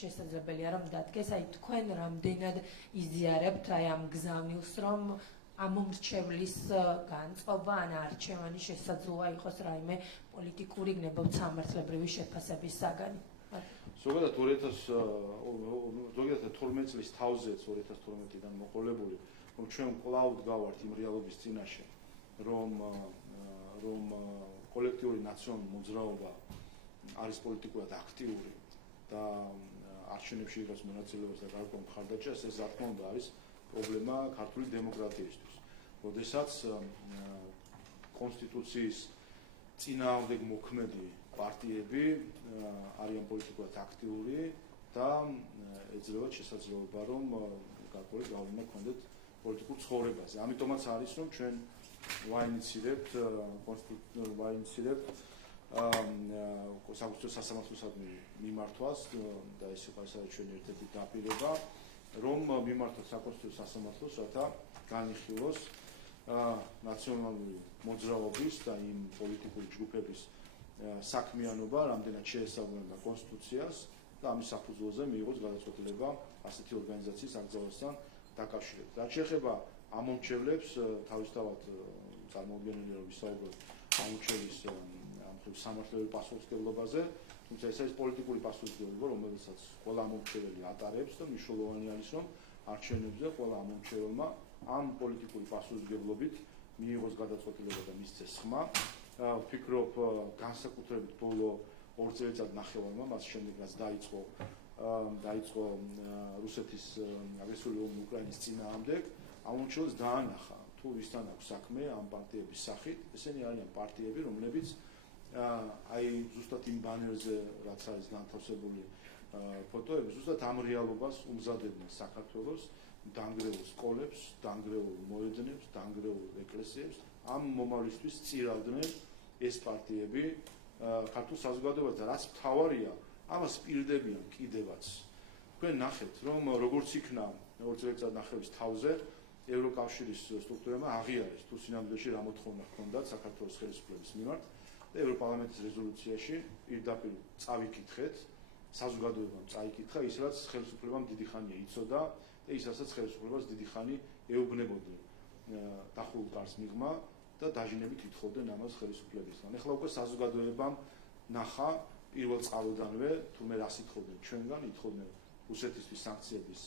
შესაძლებელია რომ დადგეს. აი თქვენ რამდენად იზიარებთ აი ამ გზავნილს, რომ ამომრჩევლის განწყობა ან არჩევანი შესაძლოა იყოს რაიმე პოლიტიკური გნებავთ სამართლებრივი შეფასების საგანი. ზოგადად 2012 წლის თავზეც 2012-დან მოყოლებული რომ ჩვენ კვლავ დგავართ იმ რეალობის წინაშე, რომ კოლექტიური ნაციონალური მოძრაობა არის პოლიტიკურად აქტიური და არჩევნებში იღებს მონაწილეობას და გარკვეულ მხარდაჭერას, ეს რა თქმა უნდა არის პრობლემა ქართული დემოკრატიისთვის. როდესაც კონსტიტუციის წინააღმდეგ მოქმედი პარტიები არიან პოლიტიკურად აქტიური და ეძლევათ შესაძლებლობა, რომ გარკვეული გავლენა ჰქონდეთ პოლიტიკურ ცხოვრებაზე. ამიტომაც არის, რომ ჩვენ ვაინიცირებთ საკონსტიტუციო სასამართლოსადმი მიმართვას და ეს იყო ჩვენი ერთ-ერთი დაპირება, რომ მიმართოთ საკონსტიტუციო სასამართლოს, რათა განიხილოს ნაციონალური მოძრაობის და იმ პოლიტიკური ჯგუფების საქმიანობა, რამდენად შეესაბამება კონსტიტუციას და ამის საფუძველზე მიიღოს გადაწყვეტილება ასეთი ორგანიზაციის აკრძალვასთან დაკავშირებით. რაც შეეხება ამომრჩევლებს, თავისთავად წარმოუდგენელია რომ ვისაუბროთ ამომრჩევლის სამართლებრივ პასუხისმგებლობაზე, თუმცა ეს არის პოლიტიკური პასუხისმგებლობა, რომელსაც ყველა ამომრჩეველი ატარებს და მნიშვნელოვანი არის, რომ არჩევნებზე ყველა ამომრჩეველმა ამ პოლიტიკური პასუხისმგებლობით მიიღოს გადაწყვეტილება და მისცეს ხმა. ვფიქრობ, განსაკუთრებით ბოლო 2 წელიწად ნახევარმა, მას შემდეგ რაც დაიწყო რუსეთის აგრესიული ომი უკრაინის წინააღმდეგ, ამომრჩეველს დაანახა თუ ვისთან აქვს საქმე ამ პარტიების სახით. ესენი არიან პარტიები, რომლებიც აი ზუსტად იმ ბანერზე, რაც არის განთავსებული ფოტოები, ზუსტად ამ რეალობას უმზადებდნენ საქართველოს, დანგრეულ სკოლებს, დანგრეულ მოედნებს, დანგრეულ ეკლესიებს. ამ მომავლისთვის წირავდნენ ეს პარტიები ქართულ საზოგადოებას და რაც მთავარია, ამას პირდებიან კიდევაც. თქვენ ნახეთ, რომ როგორც იქნა 2 წელიწად ნახევრის თავზე ევროკავშირის სტრუქტურებმა აღიარეს თუ სინამდვილეში რა მოთხოვნა ჰქონდათ საქართველოს ხელისუფლების მიმართ და ევროპარლამენტის რეზოლუციაში პირდაპირ წავიკითხეთ, საზოგადოებამ წაიკითხა ის, რაც ხელისუფლებამ დიდი ხანია იცოდა და ის, რასაც ხელისუფლებას დიდი ხანი ეუბნებოდნენ დახურულ კარს მიღმა და დაჟინებით ითხოვდნენ ამას ხელისუფლებისგან. ეხლა უკვე საზოგადოებამ ნახა პირველ წყაროდანვე თურმე რას ითხოვდნენ ჩვენგან, ითხოვდნენ რუსეთისთვის სანქციების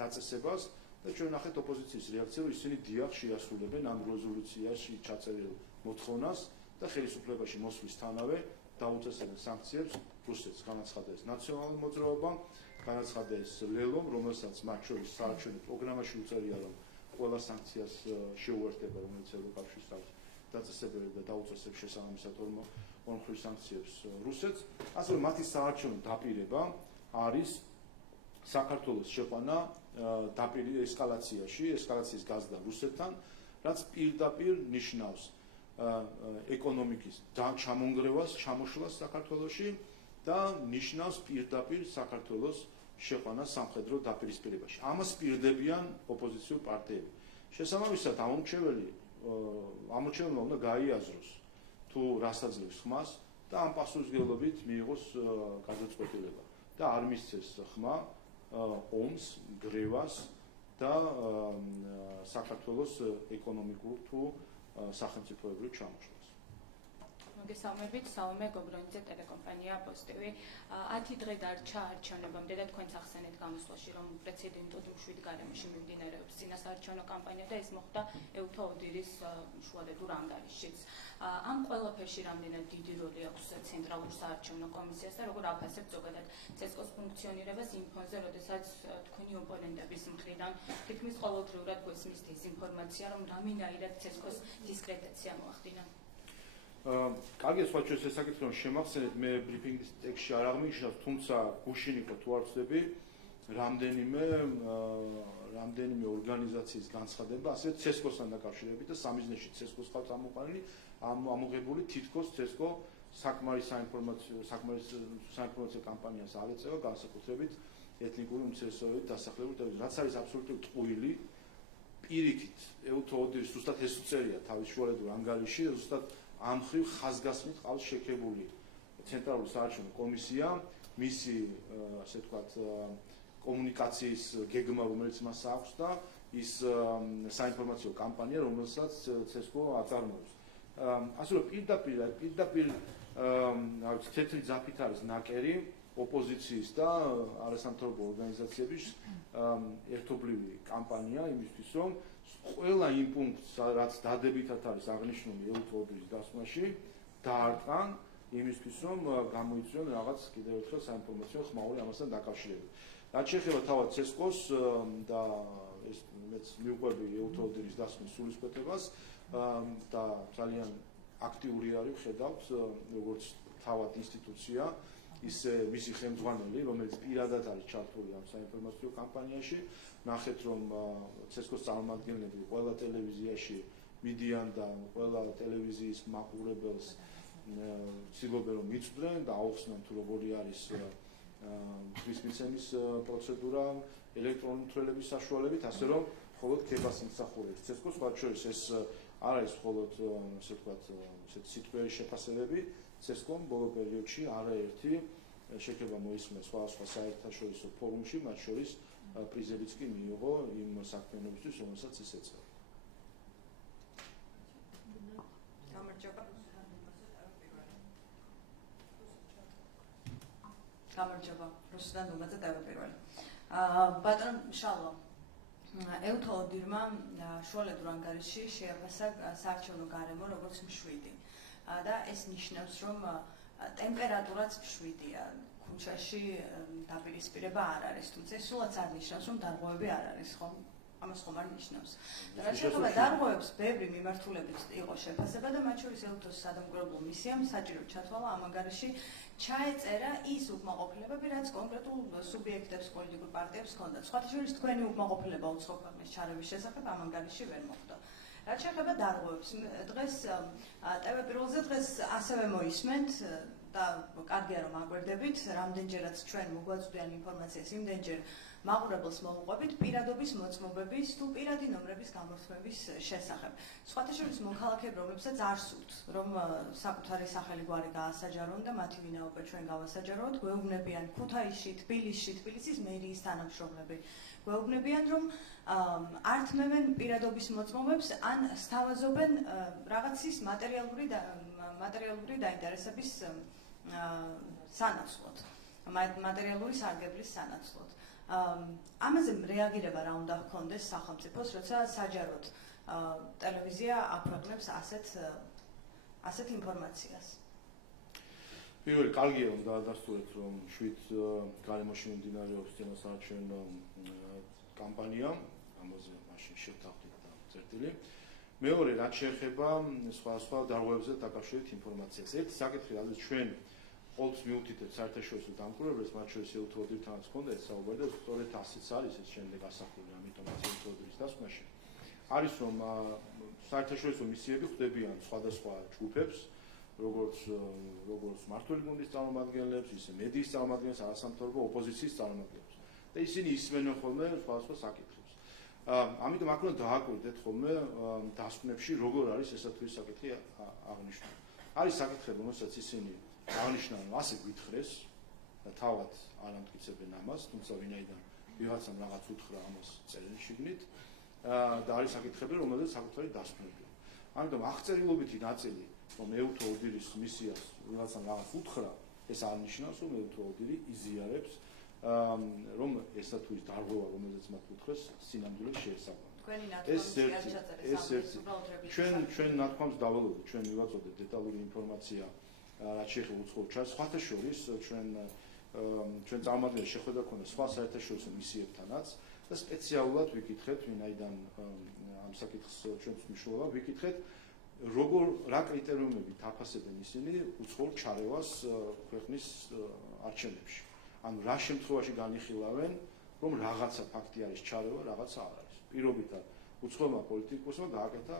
დაწესებას და ჩვენ ნახეთ ოპოზიციის რეაქცია, რომ ისინი დიახ შეასრულებენ ამ რეზოლუციაში ჩაწერილ მოთხოვნას და ხელისუფლებაში მოსვლისთანავე დაუწესებენ სანქციებს რუსეთს. განაცხადა ეს ნაციონალური მოძრაობა, განაცხადა ეს ლელომ, რომელსაც მათ შორის საარჩევნო პროგრამაში უწერია, რომ ყველა სანქციას შეუერთდება, რომელიც ევროკავშირს აქვს დაწესებული და დაუწესებს შესაბამისად ორმხრივ სანქციებს რუსეთს. ასევე მათი საარჩევნო დაპირება არის საქართველოს შეყვანა ესკალაციის გაზრდა რუსეთთან, რაც პირდაპირ ნიშნავს ეკონომიკის ჩამონგრევას, ჩამოშლას საქართველოში და ნიშნავს პირდაპირ საქართველოს შეყვანას სამხედრო დაპირისპირებაში. ამას პირდებიან ოპოზიციურ პარტიები. შესაბამისად, ამორჩეველმა უნდა გაიაზროს თუ რას აძლევს ხმას და ამ პასუხისმგებლობით მიიღოს გადაწყვეტილება და არ მისცეს ხმა ომს, გრევას და საქართველოს ეკონომიკურ თუ სახელმწიფოებრივ ჩამოშლას. მოგესალმებით, საომე გობრონიძე ტელეკომპანია პოზიტივი. 10 დღე დარჩა არჩევნებამდე და თქვენც ახსენეთ გამოსვლაში, რომ პრეცედენტოდ მშვიდ გარემოში მიმდინარეობს წინასაარჩევნო კამპანია და ეს მოხდა ეუთო ოდირის შუალედურ ანგარიშშიც. ამ ყველაფერში რამდენად დიდი როლი აქვს ცენტრალურ საარჩევნო კომისიას და როგორ აფასებთ ზოგადად ცესკოს ფუნქციონირებას იმ ფონზე, როდესაც თქვენი ოპონენტების მხრიდან თითქმის ყოველდღიურად გვესმის დეზინფორმაცია, რომ რამენაირად ცესკოს დისკრეტაცია მოახდინა. კარგია, სხვა ჩვენ ეს საკითხი რომ შემახსენეთ, მე ბრიფინგის ტექსტში არ აღმოჩნდა, თუმცა გუშინ იყო თუ არ ვცდები, რამდენიმე ორგანიზაციის განცხადება, ასევე ცესკოსთან დაკავშირებით და სამიზნეში ცესკოს ხალხს ამოყანილი, ამოღებული თითქოს ცესკო საკმარის საინფორმაციო კამპანიას არ ეწევა განსაკუთრებით ეთნიკური უმცირესობებით დასახლებული ტერიტორიებში, რაც არის აბსოლუტური ტყუილი. პირიქით ევთო-ოდირის ზუსტად ეს უწერია თავის შუალედურ ანგარიში, ზუსტად ამ მხრივ ხაზგასმით ყავს შექრებული ცენტრალური საარჩევნო კომისია, მისი ასე ვთქვათ კომუნიკაციის გეგმა, რომელიც მას აქვს და ის საინფორმაციო კამპანია, რომელსაც CSGO აწარმოებს. ასე რომ პირდაპირ თეთრი ძაფით არის ნაკერი ოპოზიციის და არასამთავრობო ორგანიზაციების ერთობლივი კამპანია იმისთვის, რომ ყველა იმ პუნქტს, რაც დადებითად არის აღნიშნული ევთო-ოდირის დასმაში, დაარტყან იმისთვის, რომ გამოიწვიონ რაღაც კიდევ ერთხელ საინფორმაციო ხმაური ამასთან დაკავშირებით. რაც შეეხება თავად CSGO-ს და ეს მეც მიუყვები ევთო-ოდირის დასმის სულისკვეთებას და ძალიან აქტიური არის, ხედავთ, როგორც თავად ინსტიტუცია, ისე მისი ხელმძღვანელი, რომელიც პირადად არის ჩართული ამ საინფორმაციო კამპანიაში, ნახეთ, რომ CSGO-ს წარმომადგენლები ყველა ტელევიზიაში მიდიან და ყველა ტელევიზიის მაყურებელს ცდილობენ რომ მიწვდნენ და აუხსნან თუ როგორი არის ხმის მიცემის პროცედურა ელექტრონული თვალების საშუალებით, ასე რომ მხოლოდ ქებას იმსახურებს CSGO-ს, მათ შორის ეს არ არის მხოლოდ ასე ვთქვათ ესეთ სიტყვიერი შეფასებები, CSGO-მ ბოლო პერიოდში არაერთი შექება მოისმენს სხვადასხვა საერთაშორისო ფორუმში, მათ შორის პრიზებიც კი მიიღო იმ საქმიანობისთვის, რომელსაც ის ეწევა. გამარჯობა, რუსუდან დუმაძე თავდაპირველი. ბატონ შალო, ევთო-ოდირმა შუალედურ ანგარიში შეაფასა საარჩევნო გარემო როგორც მშვიდი. და ეს ნიშნავს, რომ ტემპერატურაც მშვიდია. ქუჩაში დაპირისპირება არ არის, თუმცა ეს სულაც არ ნიშნავს, რომ დარღვევები არ არის, ხომ? ამას ხომ არ ნიშნავს. და რაც შეეხება დარღვევებს, ბევრი მიმართულებით იყო შეფასება და მათ შორის ევთოს სადამკვირვებლო მისიამ საჭირო ჩათვალა ამ ანგარიში ჩაეწერა ის უკმაყოფილებები, რაც კონკრეტულ სუბიექტებს, პოლიტიკურ პარტიებს ჰქონდათ. სხვათა შორის თქვენი უკმაყოფილება უცხო ქვეყნის ჩარევის შესახებ ამ ანგარიში ვერ მოხდა. რაც შეეხება დარღვევებს, დღეს TV პირველზე დღეს ასევე მოისმენთ და კარგია რომ აგვერდებით, რამდენჯერაც ჩვენ მოგვაწვდიან ინფორმაციას, იმდენჯერ მაყურებელს მოუყვებით პირადობის მოწმობების თუ პირადი ნომრების გამორთმების შესახებ. სხვათა შორის მოქალაქეებს, რომლებსაც არ სურთ, რომ საკუთარი სახელი გვარი გაასაჯარონ და მათი ვინაობა ჩვენ გავასაჯაროთ, გვეუბნებიან ქუთაისში, თბილისში, თბილისის მერიის თანამშრომლები. გვეუბნებიან, რომ არ თმევენ პირადობის მოწმობებს, ან სთავაზობენ რაღაცის მატერიალური დაინტერესების სანაცვლოდ, მატერიალური სარგებლის სანაცვლოდ. ამაზე რეაგირება რა უნდა ჰქონდეს სახელმწიფოს, როცა საჯაროდ ტელევიზია აქვეყნებს ასეთ ინფორმაციას. პირველი კარგია რომ დაადასტურეთ, რომ შვიდ გარემოში მიმდინარეობს წინასაარჩევნო კამპანია, ამაზე მაშინ შევთანხმდით და წერტილი. მეორე, რაც შეეხება სხვა დარღვევებზე დაკავშირებით ინფორმაციას. ერთი საკითხი, რადგან ჩვენ ყოველთვის მიუთითებთ საერთაშორისო დამკვირვებლებს, მათ შორის ევთო-ოდირთანაც ჰქონდა ეს საუბარი და სწორედ ასეც არის ეს შემდეგ ასახული, ამიტომაც ევთო-ოდირის დასკვნაში. არის რომ საერთაშორისო მისიები ხვდებიან სხვადასხვა ჯგუფებს, როგორც მმართველი გუნდის წარმომადგენლებს, ისე მედიის წარმომადგენლებს, არასამთავრობო ოპოზიციის წარმომადგენლებს. და ისინი ისმენენ ხოლმე სხვადასხვა საკითხებს. ამიტომ აქ უნდა დააკვირდეთ ხოლმე დასკვნებში როგორ არის ესა თუ ის საკითხი აღნიშნული. არის საკითხები, რომელსაც ისინი აღნიშნავენ, რომ ასე გვითხრეს და თავად არ ამტკიცებენ ამას, თუმცა ვინაიდან ვიღაცამ რაღაც უთხრა ამას წერენ შიგნით და არის საკითხები, რომელზეც საკუთარი დასკვნებია. ამიტომ აღწერილობითი ნაწილი, რომ ევთო-ოდირის მისიას ვიღაცამ რაღაც უთხრა, ეს არ ნიშნავს, რომ ევთო-ოდირი იზიარებს რომ ესა თუ ის დარღვევა, რომელზეც მათ უთხრეს, სინამდვილეს შეესაბამება. ჩვენ ნათქვამს დავალოდით, ჩვენ მივაწოდეთ დეტალური ინფორმაცია, რაც შეეხება უცხოურ ჩარს. სხვათა შორის ჩვენ წარმომადგენელი შეხვედრა ქონდა სხვა საერთაშორისო მისიებთანაც და სპეციალურად ვიკითხეთ, ვინაიდან ამ საკითხს ჩვენთვის მნიშვნელობა ვიკითხეთ, რა კრიტერიუმებით აფასებენ ისინი უცხოურ ჩარევას ქვეყნის არჩევნებში. ანუ რა შემთხვევაში განიხილავენ, რომ რაღაცა ფაქტი არის ჩარევა, რაღაცა არ არის. პირობითად უცხოურმა პოლიტიკოსმა გააკეთა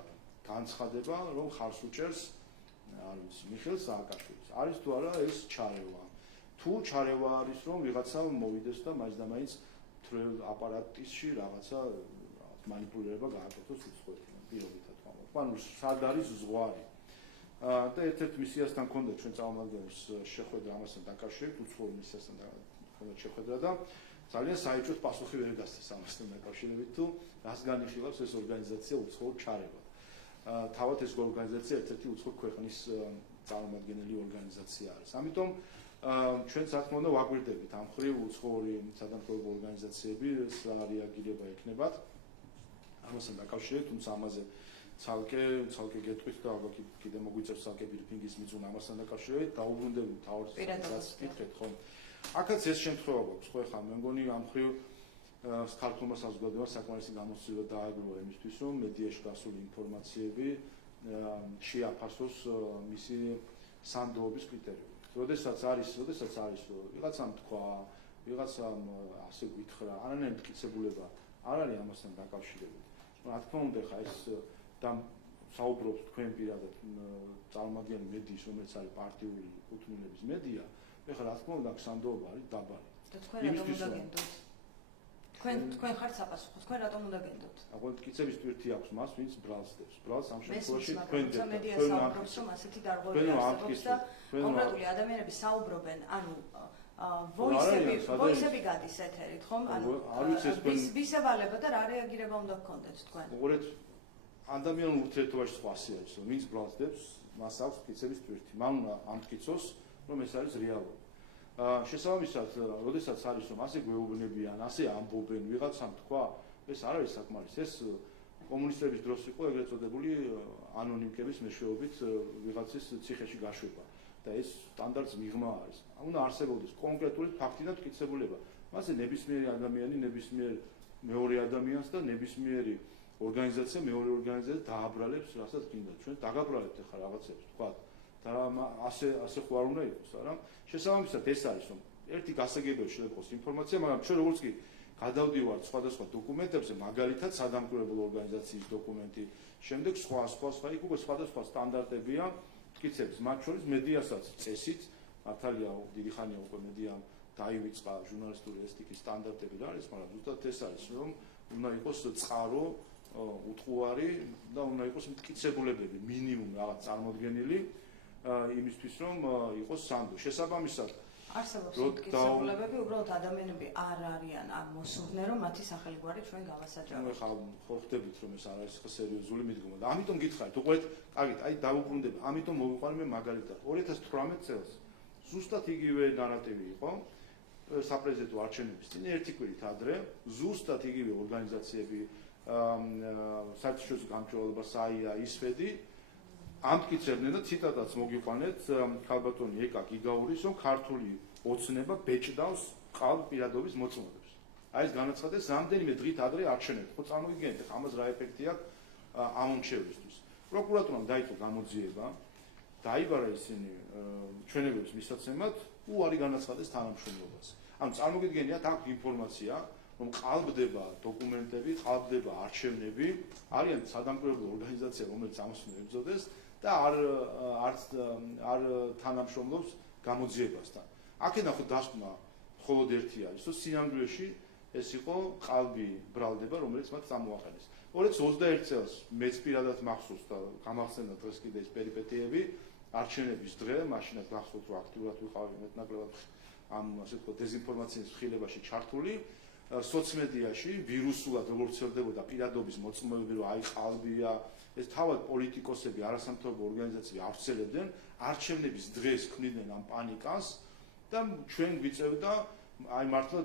განცხადება, რომ ხარს უჭერს არ ვიცი, მიხეილ სააკაშვილის. არის თუ არა ეს ჩარევა. თუ ჩარევა არის, რომ ვიღაცა მოვიდეს და მაინც თრელ აპარატისში რაღაცა манипулირება გააკეთოს უცხოეთიდან პირობითად ვამბობ. ანუ სად არის ზღვარი? და ერთ-ერთ მისიასთან ქონდა ჩვენ წარმომადგენლებს შეხვედრა ამასთან დაკავშირებით, უცხოურ მისიასთან ქონდა შეხვედრა და ძალიან საერთოდ პასუხი ვერ გასცეს ამასთან დაკავშირებით, თუ რას განიხილავს ეს ორგანიზაცია უცხოურ ჩარევად. თავად ეს ორგანიზაცია ერთ-ერთი უცხოურ ქვეყნის წარმომადგენელი ორგანიზაცია არის. ამიტომ ჩვენ საქმე უნდა ვაგვირდებით ამ ხრივ უცხოური სადამხმარებლო ორგანიზაციები რა რეაგირება ექნებათ ამასთან დაკავშირებით, თუმცა ამაზე ცალკე გეტყვით და ალბათ კიდე მოგვიწევს ცალკე ბრიფინგის მიწუნა ამასთან დაკავშირებით, დაუბრუნდებით თავის კითხეთ ხომ. აქაც ეს შემთხვევა გვაქვს, ხო ხა მე მგონი ამ ხრივ ქართულმა საზოგადოებამ საკმარისი გამოცდილება დააგროვა იმისთვის, რომ მედიაში გასული ინფორმაციები შეაფასოს მისი სანდოობის კრიტერიუმით. როდესაც არის ვიღაცამ თქვა, ვიღაცამ ასე გითხრა, არანაირი მტკიცებულება არ არის ამასთან დაკავშირებით. რა თქმა უნდა, ხა ეს და საუბრობს თქვენ პირადად წარმომადგენელი მედიის, რომელიც არის პარტიული კუთვნილების მედია, ეხლა რა თქმა უნდა, სანდოობა არის დაბალი. და თქვენ რატომ უნდა გენდოთ? თქვენ ხართ საპასუხო, თქვენ რატომ უნდა გენდოთ? აგერ მტკიცების ტვირთი აქვს მას, ვინც ბრალსდებს. ბრალს ამ შემთხვევაში თქვენ მედია საუბრობს, რომ ასეთი დარღვევები არსებობს და კონკრეტული ადამიანები საუბრობენ, ანუ ვოისები გადის ეთერით, ხომ? ანუ ვის ევალება და რა რეაგირება უნდა გქონდეთ თქვენ? უყურეთ, ადამიანურ ურთიერთობაში სხვა არის, რომ ვინც ბრალსდებს, მას აქვს მტკიცების ტვირთი. მან უნდა ამტკიცოს, რომ ეს არის რეალური. შესაბამისად, როდესაც არის რომ ასე გვეუბნებიან, ასე ამბობენ, ვიღაცამ თქვა, ეს არ არის საკმარისი. ეს კომუნისტების დროს იყო ეგრეთ წოდებული ანონიმკების მეშვეობით ვიღაცის ციხეში გაშვება და ეს სტანდარტს მიღმა არის. უნდა არსებობდეს კონკრეტული ფაქტი და მტკიცებულება. მასე ნებისმიერი ადამიანი, ნებისმიერ მეორე ადამიანს და ნებისმიერი ორგანიზაცია მეორე ორგანიზაციას დააბრალებს, რასაც გინდა. ჩვენ დაგაბრალებთ ახლა რაღაცებს, თქვათ და ასე ხო არ უნდა იყოს, არა? შესაბამისად ეს არის, რომ ერთი გასაგებია შეიძლება იყოს ინფორმაცია, მაგრამ ჩვენ როგორც კი გადავდივართ სხვადასხვა დოკუმენტებზე, მაგალითად სადამკვირვებლო ორგანიზაციის დოკუმენტი, შემდეგ სხვა იქ უკვე სხვადასხვა სტანდარტებია მტკიცების, მათ შორის მედიასაც წესით, მართალია დიდი ხანია უკვე მედიამ დაივიწყა ჟურნალისტური ეთიკის სტანდარტები რა არის, მაგრამ ზუსტად ეს არის, რომ უნდა იყოს წყარო, უტყუარი და უნდა იყოს მტკიცებულებები, მინიმუმ რაღაც წარმოდგენილი იმისთვის რომ იყოს სანდო. შესაბამისად არსებობს მტკიცებულებები, უბრალოდ ადამიანები არ არიან ამ მოსურნე, რომ მათი სახელგვარი ჩვენ გავასაჯაროთ. ხა ხო ხვდებით რომ ეს არ არის სერიოზული მიდგომა და ამიტომ გითხარით, უყურეთ, კარგით, აი დავუბრუნდები, ამიტომ მოვიყვანე მე მაგალითად 2018 წელს ზუსტად იგივე ნარატივი იყო საპრეზიდენტო არჩევნების წინ ერთი კვირით ადრე, ზუსტად იგივე ორგანიზაციები საერთაშორისო გამჭვირვალობა საია ისვედი ამტკიცებდნენ და ციტატაც მოგიყვანეთ ქალბატონი ეკა გიგაურის, რომ ქართული ოცნება ბეჭდავს ყალბ პირადობის მოწმობებს. აი ეს განაცხადეს რამდენიმე დღით ადრე არჩევნებში. ხო წარმოგიდგენთ, ამას რა ეფექტი აქვს ამომრჩევლისთვის. პროკურატურამ დაიწყო გამოძიება, დაიბარა ისინი ჩვენებების მისაცემად, უარი განაცხადეს თანამშრომლობას. ანუ წარმოგიდგენიათ, აქვს ინფორმაცია, რომ ყალბდება დოკუმენტები, ყალბდება არჩევნები, არიან სადამკვირვებლო ორგანიზაცია, რომელიც ამას უნდა ებრძოდეს და არ თანამშრომლობს გამოძიებასთან. აქედან ხო დასკვნა მხოლოდ ერთი არის, რომ სინამდვილეში ეს იყო ყალბი ბრალდება, რომელიც მათ წამოაყენეს. 2021 წელს მეც პირადად მახსოვს და გამახსენდა დღეს კიდე ეს პერიპეტიები, არჩევნების დღე, მაშინაც გახსოვთ, რომ აქტიურად ვიყავი მეტნაკლებად ამ ასე ვთქვათ დეზინფორმაციის ხილებაში ჩართული. სოციმედიაში ვირუსულად როგორ ვრცელდებოდა პირადობის მოწმობები, რომ აი ყალბია, ეს თავად პოლიტიკოსები, არასამთავრობო ორგანიზაციები ავრცელებდნენ, არჩევნების დღეს ქმნიდნენ ამ პანიკას და ჩვენ გვიწევდა აი მართლა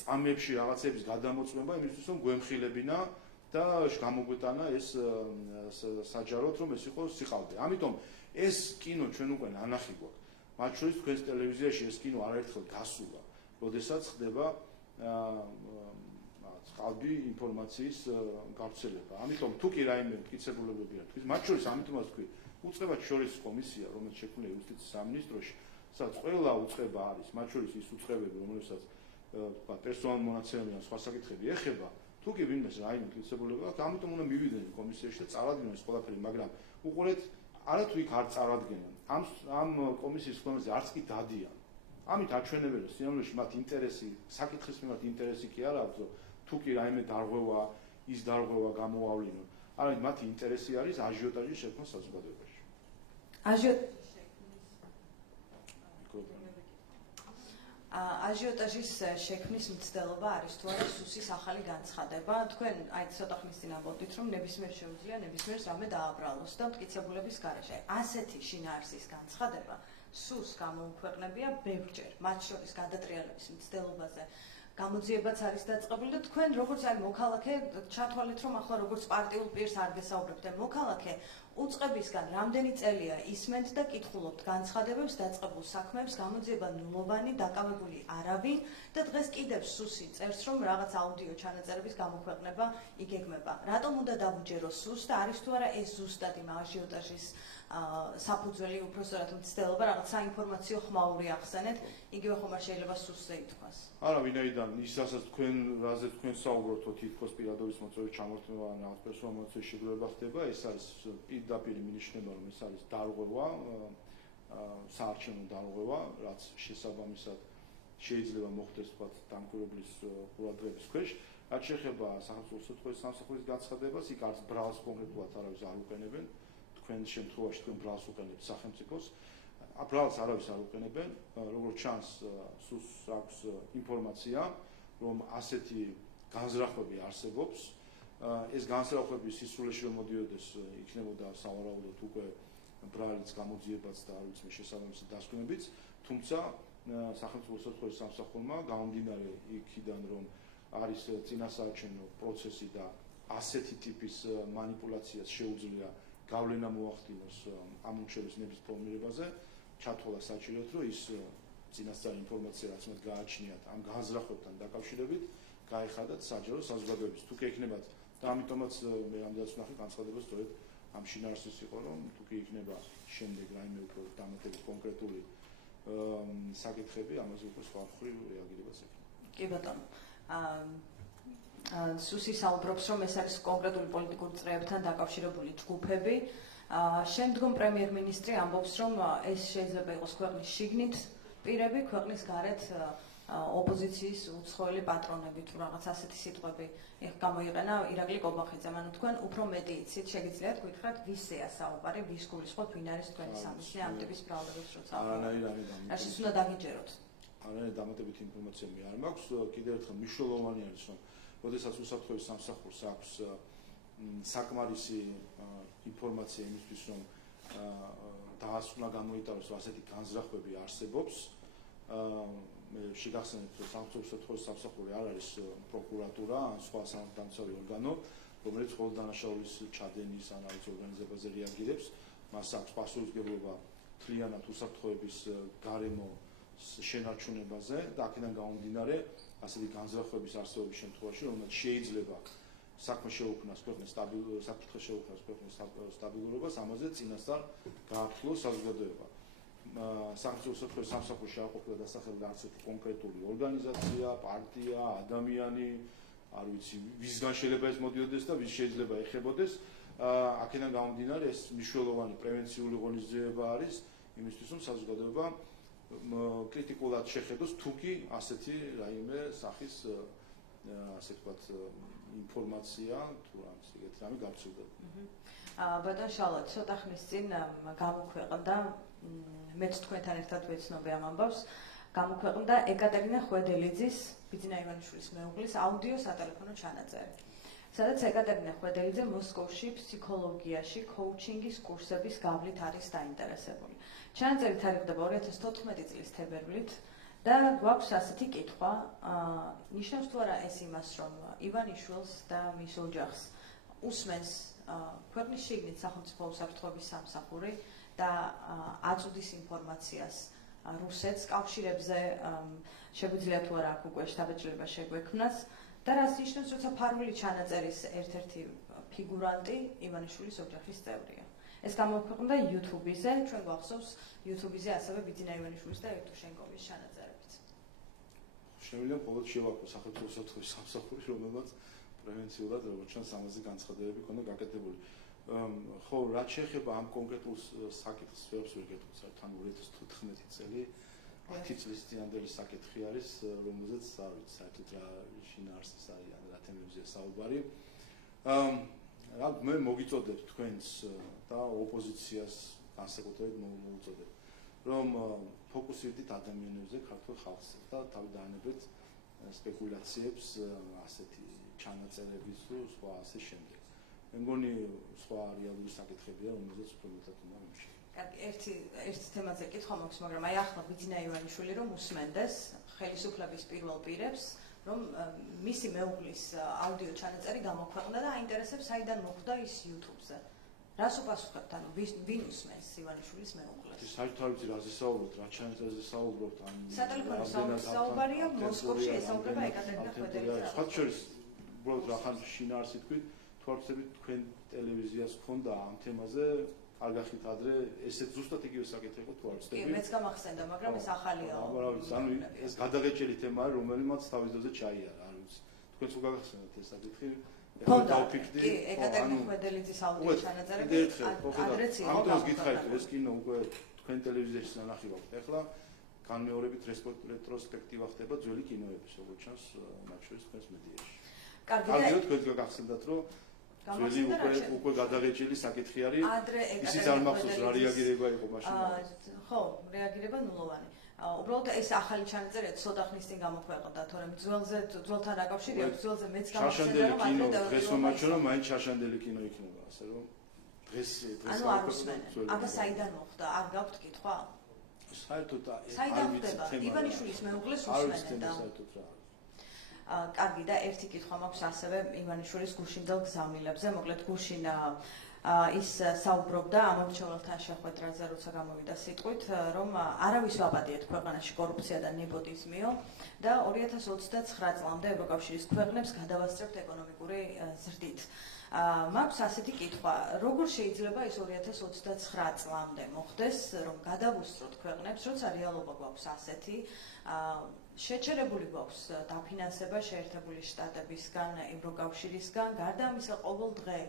წამებში რაღაცების გადამოწმება იმისთვის, რომ გვემხილებინა და გამოგვეტანა ეს საჯაროდ, რომ ეს იყო სიყალბე. ამიტომ ეს კინო ჩვენ უკვე ნანახი გვაქვს. მათ შორის თქვენს ტელევიზიაში ეს კინო არაერთხელ დასულა, როდესაც ხდება ყალბი ინფორმაციის გავრცელება. ამიტომ თუ კი რაიმე მტკიცებულებები არ თქვი, მათ შორის ამიტომაც თქვი, უწყებად შორის კომისია, რომელიც შექმნია იუსტიციის სამინისტროში, სადაც ყველა უწყება არის, მათ შორის ის უწყებები, რომელსაც თქვა პერსონალურ მონაცემები ან სხვა საკითხები ეხება, თუ კი ვინმეს რაიმე მტკიცებულება აქვს, ამიტომ უნდა მივიდნენ კომისიაში და წავადგინონ ეს ყველაფერი, მაგრამ უყურეთ, არათუ იქ არ წარადგენენ. ამ კომისიის ხმაზე არც კი დადიან. ამით აჩვენებენ, რომ სინამდვილეში მათ ინტერესი, საკითხის მიმართ ინტერესი კი არ აქვს, თუ კი რაიმე დარღვევა, ის დარღვევა გამოავლინონ. არამედ მათი ინტერესი არის აჟიოტაჟის შექმნა საზოგადოებაში. აჟიოტაჟის შექმნის მცდელობა არის თუ არა სუსის ახალი განცხადება. თქვენ აი ცოტა ხნის წინ ამბობდით, რომ ნებისმიერ შეუძლია ნებისმიერს რამე დააბრალოს და მტკიცებულების გარეშე. ასეთი შინაარსის განცხადება სუს გამოუქვეყნებია ბევრჯერ, მათ შორის გადატრიალების მცდელობაზე. გამოძიებაც არის დაწყებული და თქვენ როგორც აი მოქალაქე ჩათვალეთ, რომ ახლა როგორც პარტიულ პირს არ გესაუბრებთ, მოქალაქე უწყებისგან რამდენი წელია ისმენთ და კითხულობთ განცხადებებს დაწყებულ საქმეებს, გამოძიება ნულოვანი, დაკავებული არავინ და დღეს კიდევ სუსი წერს, რომ რაღაც აუდიო ჩანაწერების გამოქვეყნება იგეგმება. რატომ უნდა დავუჯერო სუს და არის თუ არა ეს ზუსტად იმ აჟიოტაჟის საფუძველი, უпростоრად მცდელობა, რაღაც საინფორმაციო ხმაური ახსენეთ, იგივე ხომ არ შეიძლება სუსზე ითქვას. არა, ვინაიდან ის რასაც რაზე თქვენ საუბრობთ, თითქოს პირადობის მოწვევის ჩამორთმევა, რაღაც პერსონალ მოწვევის შეგროვება ხდება, ეს არის პირდაპირ მინიშნება, რომ ეს არის დარღვევა, საარჩევნო დარღვევა, რაც შესაბამისად შეიძლება მოხდეს თქვათ დამკვირვებლის ყურადღების ქვეშ. რაც შეეხება სახელმწიფო უსაფრთხოების სამსახურის განცხადებას, იქ არც ბრალს კონკრეტულად არავის არ უყენებენ. თქვენ შემთხვევაში თქვენ ბრალს უყენებთ სახელმწიფოს. ბრალს არავის არ უყენებენ, როგორც ჩანს, სუს აქვს ინფორმაცია, რომ ასეთი განზრახვები არსებობს. ეს განზრახვები სისულეში რომ მოდიოდეს, იქნებოდა სავარაუდოდ უკვე ბრალიც გამოძიებაც და არ ვიცი შესაბამისი დასკვნებიც, თუმცა სახელმწიფო უსაფრთხოების სამსახურმა გამომდინარე იქიდან, რომ არის წინასაარჩევნო პროცესი და ასეთი ტიპის მანიპულაციას შეუძლია გავლენა მოახდინოს ამ მუშების ფორმირებაზე, ჩათვალა საჭიროდ, რომ ის წინასწარი ინფორმაცია, რაც მათ გააჩნიათ ამ განზრახვებთან დაკავშირებით, გაეხადათ საჯარო საზოგადოების. თუ კი ექნებათ და ამიტომაც მე ამდენად ვნახე განცხადება სწორედ ამ შინაარსის იყო, რომ თუ კი იქნება შემდეგ რაიმე უფრო დამატებით კონკრეტული საკითხები, ამაზე უკვე სხვა მხრივ რეაგირებაც ექნება. კი ბატონო. სუსი საუბრობს, რომ ეს არის კონკრეტული პოლიტიკური წრეებთან დაკავშირებული ჯგუფები. შემდგომ პრემიერ-მინისტრი ამბობს, რომ ეს შეიძლება იყოს ქვეყნის შიგნით პირები, ქვეყნის გარეთ ოპოზიციის უცხოელი პატრონები თუ რაღაც ასეთი სიტყვები გამოიყენა ირაკლი კობახიძემ. ანუ თქვენ უფრო მეტი იცით, შეგიძლიათ გითხრათ, ვისეა საუბარი, ვის გულისხმობთ, ვინ არის თქვენი სამისლი ამ ტიპის პრობლემებს როცა რაშიც უნდა დაგიჯეროთ. არანაირი დამატებითი ინფორმაცია მე არ მაქვს. კიდევ ერთხელ მნიშვნელოვანი არის, რომ როდესაც უსაფრთხოების სამსახურს აქვს საკმარისი ინფორმაცია იმისთვის, რომ დაასკვნა გამოიტანოს, რომ ასეთი განზრახვები არსებობს. მე შეგახსენებთ, რომ სახელმწიფო უსაფრთხოების სამსახური არ არის პროკურატურა ან სხვა სამართალდამცავი ორგანო, რომელიც მხოლოდ დანაშაულის ჩადენის ან არის ორგანიზებაზე რეაგირებს. მას აქვს პასუხისმგებლობა მთლიანად უსაფრთხოების გარემო შენარჩუნებაზე და აქედან გამომდინარე ასეთი განზრახვების არსებობის შემთხვევაში, რომელსაც შეიძლება საქმე შეუქმნას ქვეყნის საფრთხე შეუქმნას ქვეყნის სტაბილურობას, ამაზე წინასწარ გააფრთხილოს საზოგადოება. სახელმწიფო უსაფრთხოების სამსახურში არ ყოფილა დასახელდა არც ერთი კონკრეტული ორგანიზაცია, პარტია, ადამიანი, არ ვიცი, ვისგან შეიძლება ეს მოდიოდეს და ვის შეიძლება ეხებოდეს. აქედან გამომდინარე ეს მნიშვნელოვანი პრევენციული ღონისძიება არის იმისთვის, რომ საზოგადოება კრიტიკულად შეხედოს, თუ კი ასეთი რაიმე სახის ასე ვთქვათ ინფორმაცია თუ რაღაც რამე გავრცელდება. ბატონ შალვა, ცოტა ხნის წინ გამოქვეყნდა, მეც თქვენთან ერთად ვეცნობე ამ ამბავს, გამოქვეყნდა ეკატერინა ხვედელიძის, ბიძინა ივანიშვილის მეუღლის აუდიო სატელეფონო ჩანაწერი. სადაც ეკატერინა ხვედელიძე მოსკოვში ფსიქოლოგიაში კოუჩინგის კურსების გავლით არის დაინტერესებული. ჩანაწერი თარიღდება 2014 წლის თებერვლით და გვაქვს ასეთი კითხვა, ნიშნავს თუ არა ეს იმას, რომ ივანიშვილს და მის ოჯახს უსმენს ქვეყნის შიგნით სახელმწიფო უსაფრთხოების სამსახური და აწუდის ინფორმაციას რუსეთს კავშირებზე, შეგვიძლია თუ არა აქ უკვე შტაბ-ჭრილება შეგვექმნას და რას ნიშნავს, როცა ფარული ჩანაწერის ერთ-ერთი ფიგურანტი ივანიშვილის ოჯახის წევრია. ეს გამოქვეყნდა YouTube-ზე, ჩვენ გვახსოვს YouTube-ზე ასევე ბიძინა ივანიშვილის და ევტუშენკოვის ჩანაწერებიც. Შემიძლია მხოლოდ შევაქო სახელმწიფო უსაფრთხოების სამსახური, რომელმაც პრევენციულად როგორც ჩანს ამაზე განცხადებები ქონდა გაკეთებული. ხო, რაც შეეხება ამ კონკრეტულ საკითხს, ვერაფერს ვერ გეტყვით, თან 2014 წელი 10 წლის წინანდელი საკითხი არის, რომელზეც არ ვიცი, საერთოდ რა შინაარსის არის ან რა თემებზეა საუბარი. მე მოგიწოდებთ თქვენს და ოპოზიციას განსაკუთრებით მოგიწოდებთ, რომ ფოკუსირდით ადამიანებზე, ქართულ ხალხზე და თავიდანებით სპეკულაციებს, ასეთი ჩანაწერების თუ სხვა ასე შემდეგ. მე მგონი სხვა რეალური საკითხებია, რომელზეც უფრო მეტად უნდა ვიმუშაოთ. კარგი, ერთი თემაზე კითხვა მაქვს, მაგრამ აი ახლა ბიძინა ივანიშვილი რომ უსმენდეს ხელისუფლების პირველ პირებს, რომ მისი მეუღლის აუდიო ჩანაწერი გამოქვეყნდა და აინტერესებს საიდან მოხვდა ის YouTube-ზე. რას უპასუხებთ, ანუ ვინ usmens ივანიშვილის მეუღლეს? საერთოდ არ ვიცი რაზე საუბრობთ, რა ჩანაწერზე საუბრობთ, ან სატელეფონო საუბარია მოსკოვში ესაუბრება ეკატერინა ხვედელიძე. სხვა შორის უბრალოდ რახან შინაარსი თქვით, თუ არ ვწდებით თქვენ ტელევიზიას გქონდა ამ თემაზე, არ გახით ადრე ესეც ზუსტად იგივე საკითხი იყო თუ არ ვწდებით. კი, მეც გამახსენდა, მაგრამ ეს ახალია. ანუ ეს გადაღეჭელი თემაა, რომელიმაც თავის დროზე ჩაიარა, არ ვიცი. თქვენც უგახსენებთ ეს საკითხი. კი, ეკატერინა ხვედელიძის აუდიო ჩანაწერები ადრეც იყო. ამიტომ გითხარით, ეს კინო უკვე თქვენ ტელევიზიაში ნანახი ვაქვთ. ახლა განმეორებით რეტროსპექტივა ხდება ძველი კინოების, როგორც ჩანს, მათ შორის თქვენს მედიაში. კარგია, თქვენ გახსენდათ, რომ ძველი უკვე გადაღეჭილი საკითხი არის. ისიც არ მახსოვს რა რეაგირება იყო მაშინ. ხო, რეაგირება ნულოვანი. უბრალოდ ეს ახალი ჩანაწერია ცოტა ხნის წინ გამოქვეყნდა, თორემ ძველთან დაკავშირებით, ძველზე მეც გამახსენდა, რომ ადრე დღეს მომაჩვენა, რომ მაინც შაშანდელი კინო იქნება, ასე რომ დღეს ანუ არ უსმენთ. აბა საიდან მოხდა? არ გაქვთ კითხვა? საერთოდ საიდან ხდება? ივანიშვილის მეუღლეს უსმენდა. კარგი და ერთი კითხვა მაქვს ასევე ივანიშვილის გუშინდელ გზავნილებზე, მოკლედ გუშინ ის საუბრობდა ამორჩეულთან შეხვედრაზე, როცა გამოვიდა სიტყვით, რომ არავის ვაპატიეთ ქვეყანაში კორუფცია და ნეპოტიზმიო და 2029 წლამდე ევროკავშირის ქვეყნებს გადავასწრებთ ეკონომიკური ზრდით. მაქვს ასეთი კითხვა, როგორ შეიძლება ის 2029 წლამდე მოხდეს, რომ გადავუსწროთ ქვეყნებს, როცა რეალობა გვაქვს ასეთი, შეჩერებული გვაქვს დაფინანსება შეერთებული შტატებისგან, ევროკავშირისგან, გარდა ამისა ყოველ დღე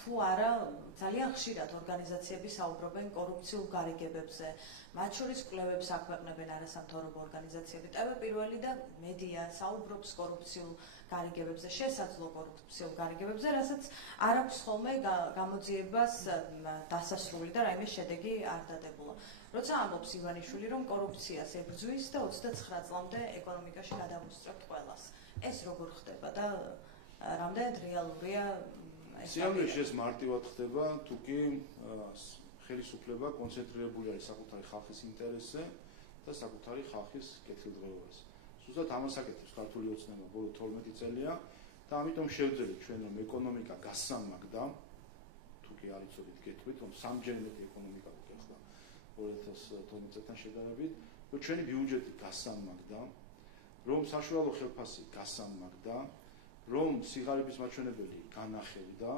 თუ არა ძალიან ხშირად ორგანიზაციები საუბრობენ კორუფციულ გარიგებებზე, მათ შორის კვლევებს აქვეყნებენ არასამთავრობო ორგანიზაციები, პირველი და მედია საუბრობს კორუფციულ გარიგებებზე, შესაძლო კორუფციულ გარიგებებზე, რასაც არ აქვს ხოლმე გამოძიებას დასასრული და რაიმე შედეგი არ დადებულა. როცა ამბობს ივანიშვილი, რომ კორუფციას ებრძვის და 29 წლამდე ეკონომიკაში გადავუსწრებთ ყველას. ეს როგორ ხდება და რამდენად რეალურია ეს? სიამოვნებაში ეს მარტივად ხდება, თუ კი ხელისუფლება კონცენტრირებული არის საკუთარი ხალხის ინტერესზე და საკუთარი ხალხის კეთილდღეობაზე. ზუსტად ამას აკეთებს ქართული ოცნება ბოლო 12 წელია და ამიტომ შევძელით ჩვენ რომ ეკონომიკა გასამაგდა, თუ კი არ იცოდით გეტყვით, რომ სამჯერ მეტი ეკონომიკა გქონდა 2012 წელთან შედარებით, რომ ჩვენი ბიუჯეტი გასამაგდა, რომ საშუალო ხელფასი გასამაგდა, რომ სიღარიბის მაჩვენებელი განახევდა,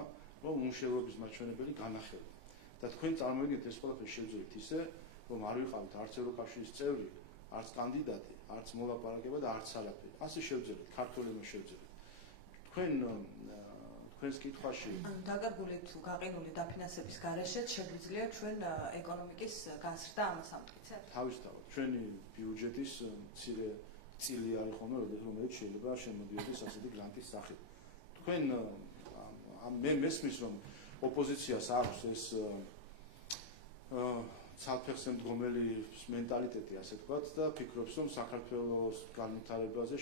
რომ უმუშევრობის მაჩვენებელი განახევდა. და თქვენ წარმოვიდგინეთ ეს ყველაფერი შევძელით ისე, რომ არ ვიყავით არც ევროკავშირის წევრი, არც კანდიდატი, არც მოლაპარაკება და არც არაფერი. ასე შევძელით, ქართველებმა შევძელით. თქვენს კითხვაში დაგაგულით თუ გაყინული დაფინანსების გარეშეც შეგვიძლია ჩვენ ეკონომიკის გაზრდა ამას ამტკიცებთ? თავისთავად, ჩვენი ბიუჯეტის მცირე წილი არის ხოლმე, რომელიც შეიძლება შემოდიოდეს ასეთი გრანტის სახით. თქვენ მე მესმის, რომ ოპოზიციას აქვს ეს ცალფეხზე მდგომელი მენტალიტეტი, ასე ვთქვათ, და ფიქრობს, რომ საქართველოს განვითარებაზე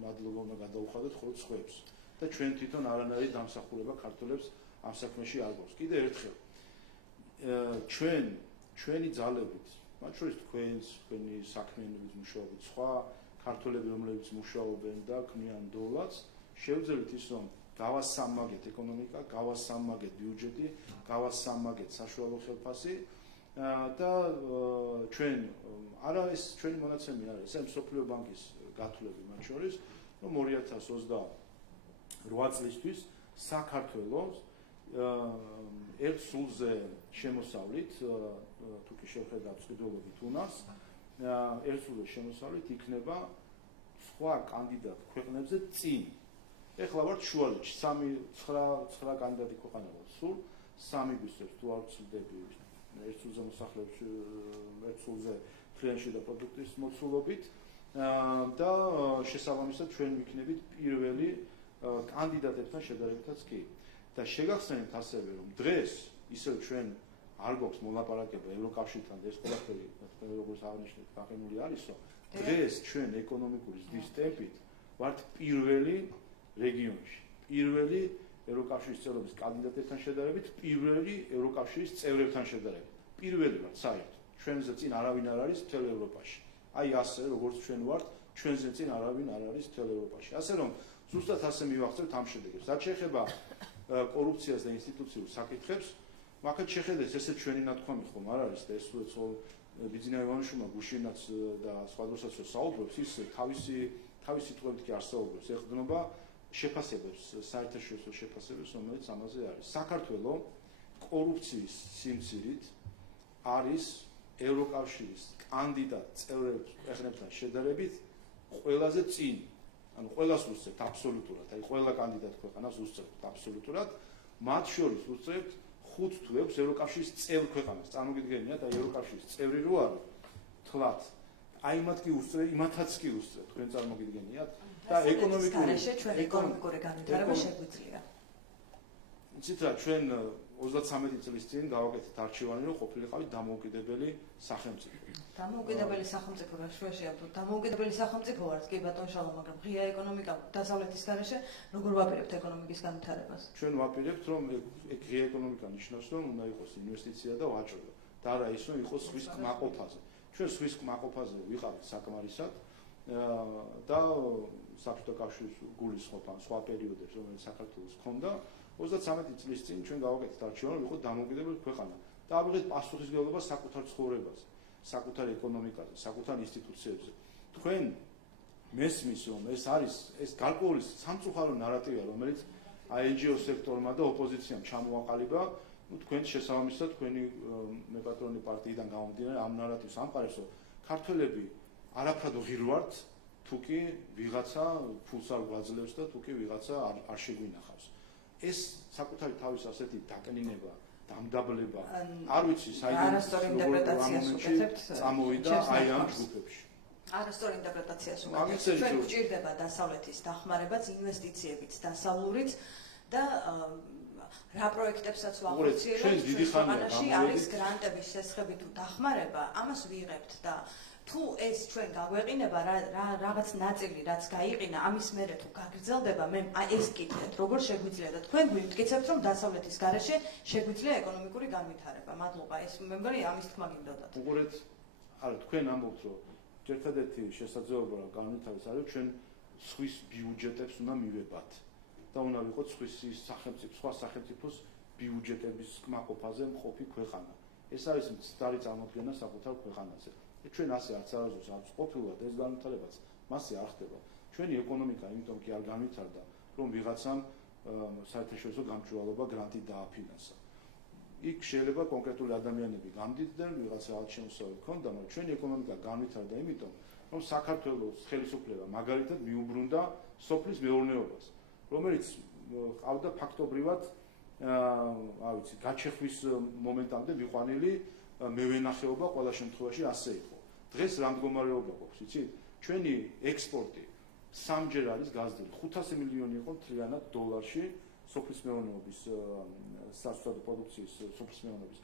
მადლობა უნდა გადაუხადოთ მხოლოდ სხვებს. და ჩვენ თვითონ არანაირი დამსახურება ქართველებს ამ საქმეში არ გვაქვს. კიდე ერთხელ ჩვენი ძალებით, მათ შორის თქვენი საქმიანობის მუშაობით, სხვა ქართველები, რომლებიც მუშაობენ და ქმნიან დოლარს, შევძელით ის, რომ გავასამაგეთ ეკონომიკა, გავასამაგეთ ბიუჯეტი, გავასამაგეთ საშუალო ხელფასი და ჩვენ არა ეს ჩვენი მონაცემი არის, ეს მსოფლიო ბანკის გათვლები მათ შორის, რომ 2028 წლისთვის საქართველოს ერთ სულზე შემოსავლით, თუ კი შევხედავთ წყიდულობით უნარს, ერთ სულზე შემოსავლით იქნება სხვა კანდიდატ ქვეყნებზე წინ. ეხლა ვართ შუალედში, 3-9 კანდიდატი ქვეყანა გვაქვს სულ, 3 გვისწრებს თუ არ ვცილდები ერთ სულზე მოსახლეებში ერთ სულზე ფრენში და პროდუქტის მოცულობით და შესაბამისად ჩვენ ვიქნებით პირველი კანდიდატებთან შედარებითაც კი. და შეგახსენებთ ასევე რომ დღეს ისევ ჩვენ არ გვაქვს მოლაპარაკება ევროკავშირთან და ეს ყველაფერი როგორც აღნიშნეთ გაყინული არისო დღეს ჩვენ ეკონომიკური ზრდის ტემპით ვართ პირველი რეგიონში პირველი ევროკავშირის წევრობის კანდიდატებთან შედარებით პირველი ევროკავშირის წევრებთან შედარებით პირველი ვართ საერთოდ ჩვენზე წინ არავინ არ არის მთელ ევროპაში აი ასე როგორც ჩვენ ვართ ჩვენზე წინ არავინ არ არის მთელ ევროპაში ასე რომ ზუსტად ასე მივახცევთ ამ შედეგებს რაც შეეხება კორუფციას და ინსტიტუციურ საკითხებს მაგათ შეხედეს ესე ჩვენი ნათქვამი ხომ არ არის და ეს ხო ბიძინა ივანიშვილმა გუშინაც და სხვა დროსაც საუბრობს ის თავისი სიტყვებით კი არსაუბრებს ეხდნობა შეფასებებს საერთაშორისო შეფასებებს რომელიც ამაზე არის საქართველოს კორუფციის სიმცირით არის ევროკავშირის კანდიდატ წევრებთან შედარებით ყველაზე წინ ანუ ყველას უსწრებთ აბსოლუტურად აი ყველა კანდიდატ ქვეყანას უსწრებთ აბსოლუტურად მათ შორის უსწრებთ 5 თუ 6 ევროკავშირის წევრ ქვეყანას წარმოგიდგენიათ აი ევროკავშირის წევრი რო არის თლათ აი მათ კი უსწრებთ იმათაც კი უსწრებთ თქვენ წარმოგიდგენიათ და ეკონომიკური განვითარება შეგვიძლია იცით რა ჩვენ 33 წლის წინ გავაკეთეთ არჩევანი რომ ყოფილიყავით დამოუკიდებელი სახელმწიფო. დამოუკიდებელი სახელმწიფო რა შუაშია თუ დამოუკიდებელი სახელმწიფო ვართ კი ბატონ შალო მაგრამ ღია ეკონომიკა დასავლეთის გარეშე როგორ ვაპირებთ ეკონომიკის განვითარებას? ჩვენ ვაპირებთ რომ ღია ეკონომიკა ნიშნავს რომ უნდა იყოს ინვესტიცია და ვაჭრობა და არა ის რომ იყოს სვის კმაყოფაზე. ჩვენ სვის კმაყოფაზე ვიყავით საკმარისად და საბჭოთა კავშირის გულისხმობ ან სხვა პერიოდებს რომელიც საქართველოს ჰქონდა 33 წლის წინ ჩვენ გავაკეთეთ არჩევანი რომ ვიყოთ დამოუკიდებელი ქვეყანა და ავიღეთ პასუხისმგებლობა საკუთარ ცხოვრებაზე, საკუთარ ეკონომიკაზე, საკუთარ ინსტიტუციებზე. თქვენ მესმის რომ ეს გარკვეული სამწუხარო ნარატივია რომელიც NGO სექტორმა და ოპოზიციამ ჩამოაყალიბა, თქვენ შესაბამისად თქვენი მეპატრონი პარტიიდან გამომდინარე ამ ნარატივს ამყარებს რომ ქართველები არაფრად ღირვართ თუკი ვიღაცა ფულს არ გვაძლევს და თუკი ვიღაცა არ შეგვინახავს. ეს საკუთარი თავის ასეთი დაკნინება, დამდაბლება, არ ვიცი, არასწორი ინტერპრეტაციას უკეთებთ წამოვიდა აი ამ ჯგუფებში. არასწორი ინტერპრეტაციას უკეთებთ. ჩვენ გვჭირდება დასავლეთის დახმარებაც, ინვესტიციებიც, დასავლურიც და რა პროექტებსაც ვახორციელებთ ქვეყანაში არის გრანტების შესხები თუ დახმარება, ამას ვიღებთ და თუ ეს ჩვენ გაგვეყინება რაღაც ნაწილი რაც გაიყინა ამის მერე თუ გაგრძელდება მე ეს კითხეთ როგორ შეგვიძლია და თქვენ გვიმტკიცებთ რომ დასავლეთის გარეშე შეგვიძლია ეკონომიკური განვითარება მადლობა ეს მე მგონი ამის თქმა გინდოდათ უყურეთ არა თქვენ ამბობთ რომ ერთადერთი შესაძლებლობა რა განვითარების არის ჩვენ სვის ბიუჯეტებს უნდა მივებათ და უნდა ვიყოთ სხვა სახელმწიფოს ბიუჯეტების კმაყოფაზე მყოფი ქვეყანა ეს არის მცდარი წარმოდგენა საკუთარ ქვეყანაზე ჩვენ ასე არც არასდროს არ ყოფილვართ ეს განვითარებაც მასე არ ხდება ჩვენი ეკონომიკა იმიტომ კი არ განვითარდა რომ ვიღაცამ საერთაშორისო გამჭვირვალობა გრანტი დააფინანსა იქ შეიძლება კონკრეტული ადამიანები გამდიდნენ ვიღაცა შემოსავალი ჰქონდა მაგრამ ჩვენი ეკონომიკა განვითარდა იმიტომ რომ საქართველოს ხელისუფლება მაგალითად მიუბრუნდა სოფლის მეურნეობას რომელიც ყავდა ფაქტობრივად არ ვიცი გაჩეხვის მომენტამდე მიყვანილი მევენახეობა ყველა შემთხვევაში ასე იყო. დღეს რა მდგომარეობა გვაქვს, იცით? ჩვენი ექსპორტი სამჯერ არის გაზრდილი. 500 მილიონი იყო მთლიანად დოლარში სოფლის მეურნეობის სასწავლო პროდუქციის სოფლის მეურნეობის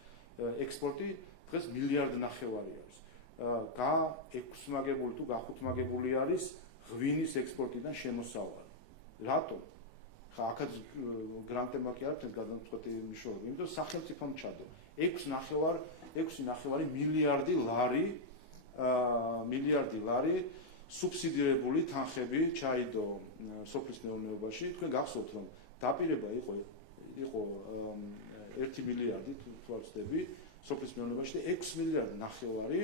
ექსპორტი დღეს 1,5 მილიარდი არის. გაექვსმაგებული თუ გახუთმაგებული არის ღვინის ექსპორტიდან შემოსავალი. რატომ? ხა აქაც გრანტებმა კი არ აქვს გადამწყვეტი მნიშვნელობა, იმიტომ სახელმწიფომ ჩადო 6,9 მილიარდი ლარი სუბსიდირებული თანხები ჩაიდო სოფლის მეურნეობაში. თქვენ გახსოვთ რომ დაპირება იყო 1 მილიარდი თუ არ ვცდები სოფლის მეურნეობაში და 6,9 მილიარდი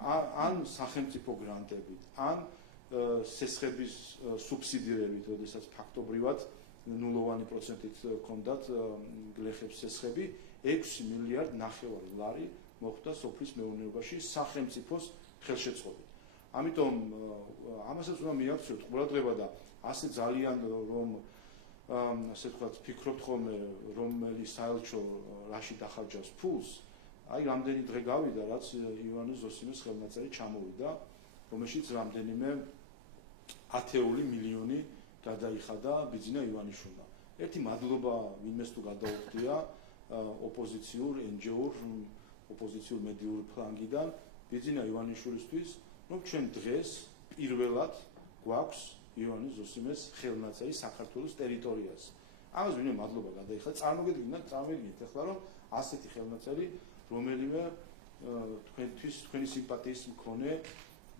ან სახელმწიფო გრანტებით, ან სესხების სუბსიდირებით, როდესაც ფაქტობრივად ნულოვანი პროცენტით ჰქონდათ გლეხებს სესხები 6,9 მილიარდი ლარი მოხვდა სოფლის მეურნეობაში სახელმწიფოს ხელშეწყობით. ამიტომ ამასაც უნდა მიაქციოთ ყურადღება და ასე ძალიან რომ ასე ვთქვათ, ფიქრობთ ხოლმე, რომელი საელჩო რაში დახარჯავს ფულს, აი რამდენი დღე გავიდა, რაც ივანე ზოსიმეს ხელნაწერი ჩამოვიდა, რომელშიც რამდენიმე ათეული მილიონი გადაიხადა ბიძინა ივანიშვილმა. ერთი მადლობა ვინმეს თუ გადაუხდია ოპოზიციურ NGO-ურ ოპოზიციურ მედიურ ფლანგიდან ბიძინა ივანიშვილისთვის, რომ ჩვენ დღეს პირველად გვაქვს ივანე ზოსიმეს ხელნაწერი საქართველოს ტერიტორიაზე. ამას ვინმე მადლობა გადაიხადა. წარმოგიდგენთ ახლა რომ ასეთი ხელნაწერი რომელიმე თქვენი სიმპათიის მქონე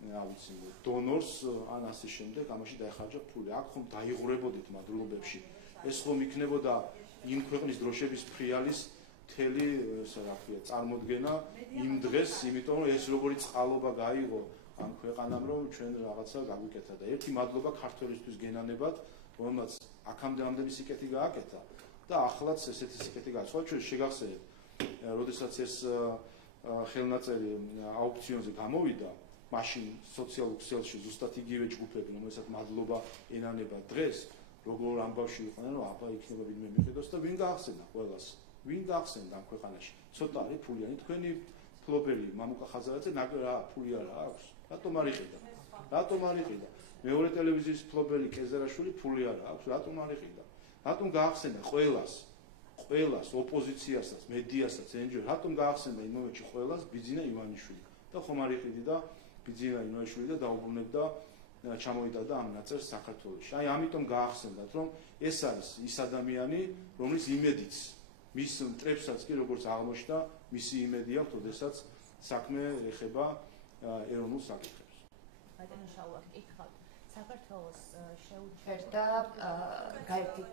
ავიცი დონორს ან ასე შემდეგ ამაში დაეხარჯა ფული. აქ ხომ დაიღურებოდით მადლობებში. ეს ხომ იქნებოდა იმ ქვეყნის დროშების ფრიალის მთელი რა ქვია წარმოდგენა იმ დღეს, იმიტომ რომ ეს როგორი წყალობა გაიღო ამ ქვეყანამ, რომ ჩვენ რაღაცა გაგვიკეთა და ერთი მადლობა ქართველისთვის გენანებად, რომელმაც აქამდე ამდენი სიკეთი გააკეთა და ახლაც ესეთი სიკეთი გააცხვა. ჩვენ შეგახსენებთ, როდესაც ეს ხელნაწერი აუქციონზე გამოვიდა, მაშინ სოციალურ ქსელში ზუსტად იგივე ჯგუფები, რომელსაც მადლობა ენანება დღეს, როგორ ამბავში იყვნენ, რომ აბა იქნება ვინმე მიხედოს და ვინ გაახსენა ყველას. ვინ გაახსენდა ამ ქვეყანაში? ცოტა არის ფულიანი თქვენი ფლობელი მამუკა ხაზარაძე რა ფული არა აქვს? რატომ არ იყიდა? რატომ არ იყიდა? მეორე ტელევიზიის ფლობელი კეზერაშვილი ფული არა აქვს? რატომ არ იყიდა? რატომ გაახსენდა ყველას ოპოზიციასაც, მედიასაც, NGO-ს, რატომ გაახსენდა იმ მომენტში ყველას ბიძინა ივანიშვილი? და ხომ არ იყიდი და ბიძინა ივანიშვილი და დაუბრუნებდა ჩამოვიდა და ამ ნაწერს საქართველოში. აი ამიტომ გაახსენდათ, რომ ეს არის ის ადამიანი, რომლის იმედიც მის მტრებსაც კი როგორც აღმოჩნდა, მისი იმედი აქვს, როდესაც საქმე ეხება ეროვნულ საკითხებს. ბატონო შაუა, გითხავთ, საქართველოს შეუჩერდა გაერთი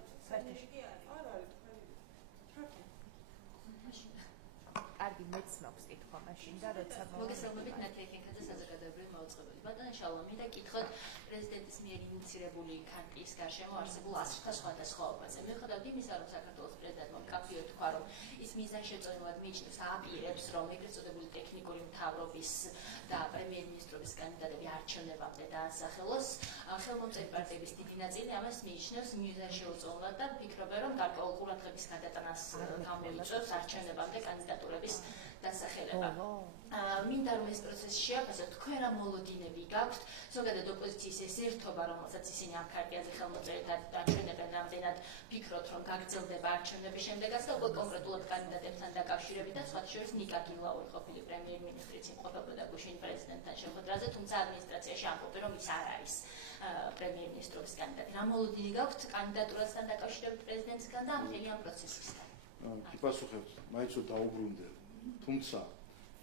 კარგი მეც მაქვს კითხვა მაშინ და როცა მოგესალმებით ნათია ქენქაძე საზოგადოებრივი მაუწყებელი. ბატონო შაუა, მინდა გითხოთ პრეზიდენტის მიერ ინიცირებული ქარტიის გარშემო არსებულ ასრთა სხვადასხვაობაზე. მიუხედავად იმისა, რომ საქართველოს პრეზიდენტმა მკაფიოდ თქვა, რომ ის მიზანშეწონილად მიიჩნევს აპირებს, რომ ეგრეთ წოდებული ტექნიკური მთავრობის და პრემიერ-მინისტრობის კანდიდატები არჩევნებამდე დაასახელოს, ხელმომწერი პარტიების დიდი ნაწილი ამას მიიჩნევს მიზანშეწონილად და ფიქრობენ, რომ გარკვეულ ყურადღების გადატანას გამოიწვევს არჩევნებამდე კანდიდატურების დასახელება. მინდა რომ ეს პროცესი შეაფასოთ, თქვენ რა მოლოდინები გაქვთ, ზოგადად ოპოზიციის ეს ერთობა, რომელსაც ისინი ამ ქარტიაზე ხელმოწერით აჩვენებენ, რამდენად ფიქრობთ, რომ გაგრძელდება არჩევნების შემდეგაც და უკვე კონკრეტულად კანდიდატებთან დაკავშირებით და სხვათა შორის ნიკა გილაური ყოფილი პრემიერ-მინისტრიც იმყოფებოდა გუშინ პრეზიდენტთან შეხვედრაზე, თუმცა ადმინისტრაციაში ამბობენ, რომ ის არ არის პრემიერ-მინისტრობის კანდიდატი. რა მოლოდინი გაქვთ კანდიდატურასთან დაკავშირებით პრეზიდენტისგან და მთელი ამ პროცესისგან? გიპასუხებთ, მაინც რომ დაუბრუნდე. თუმცა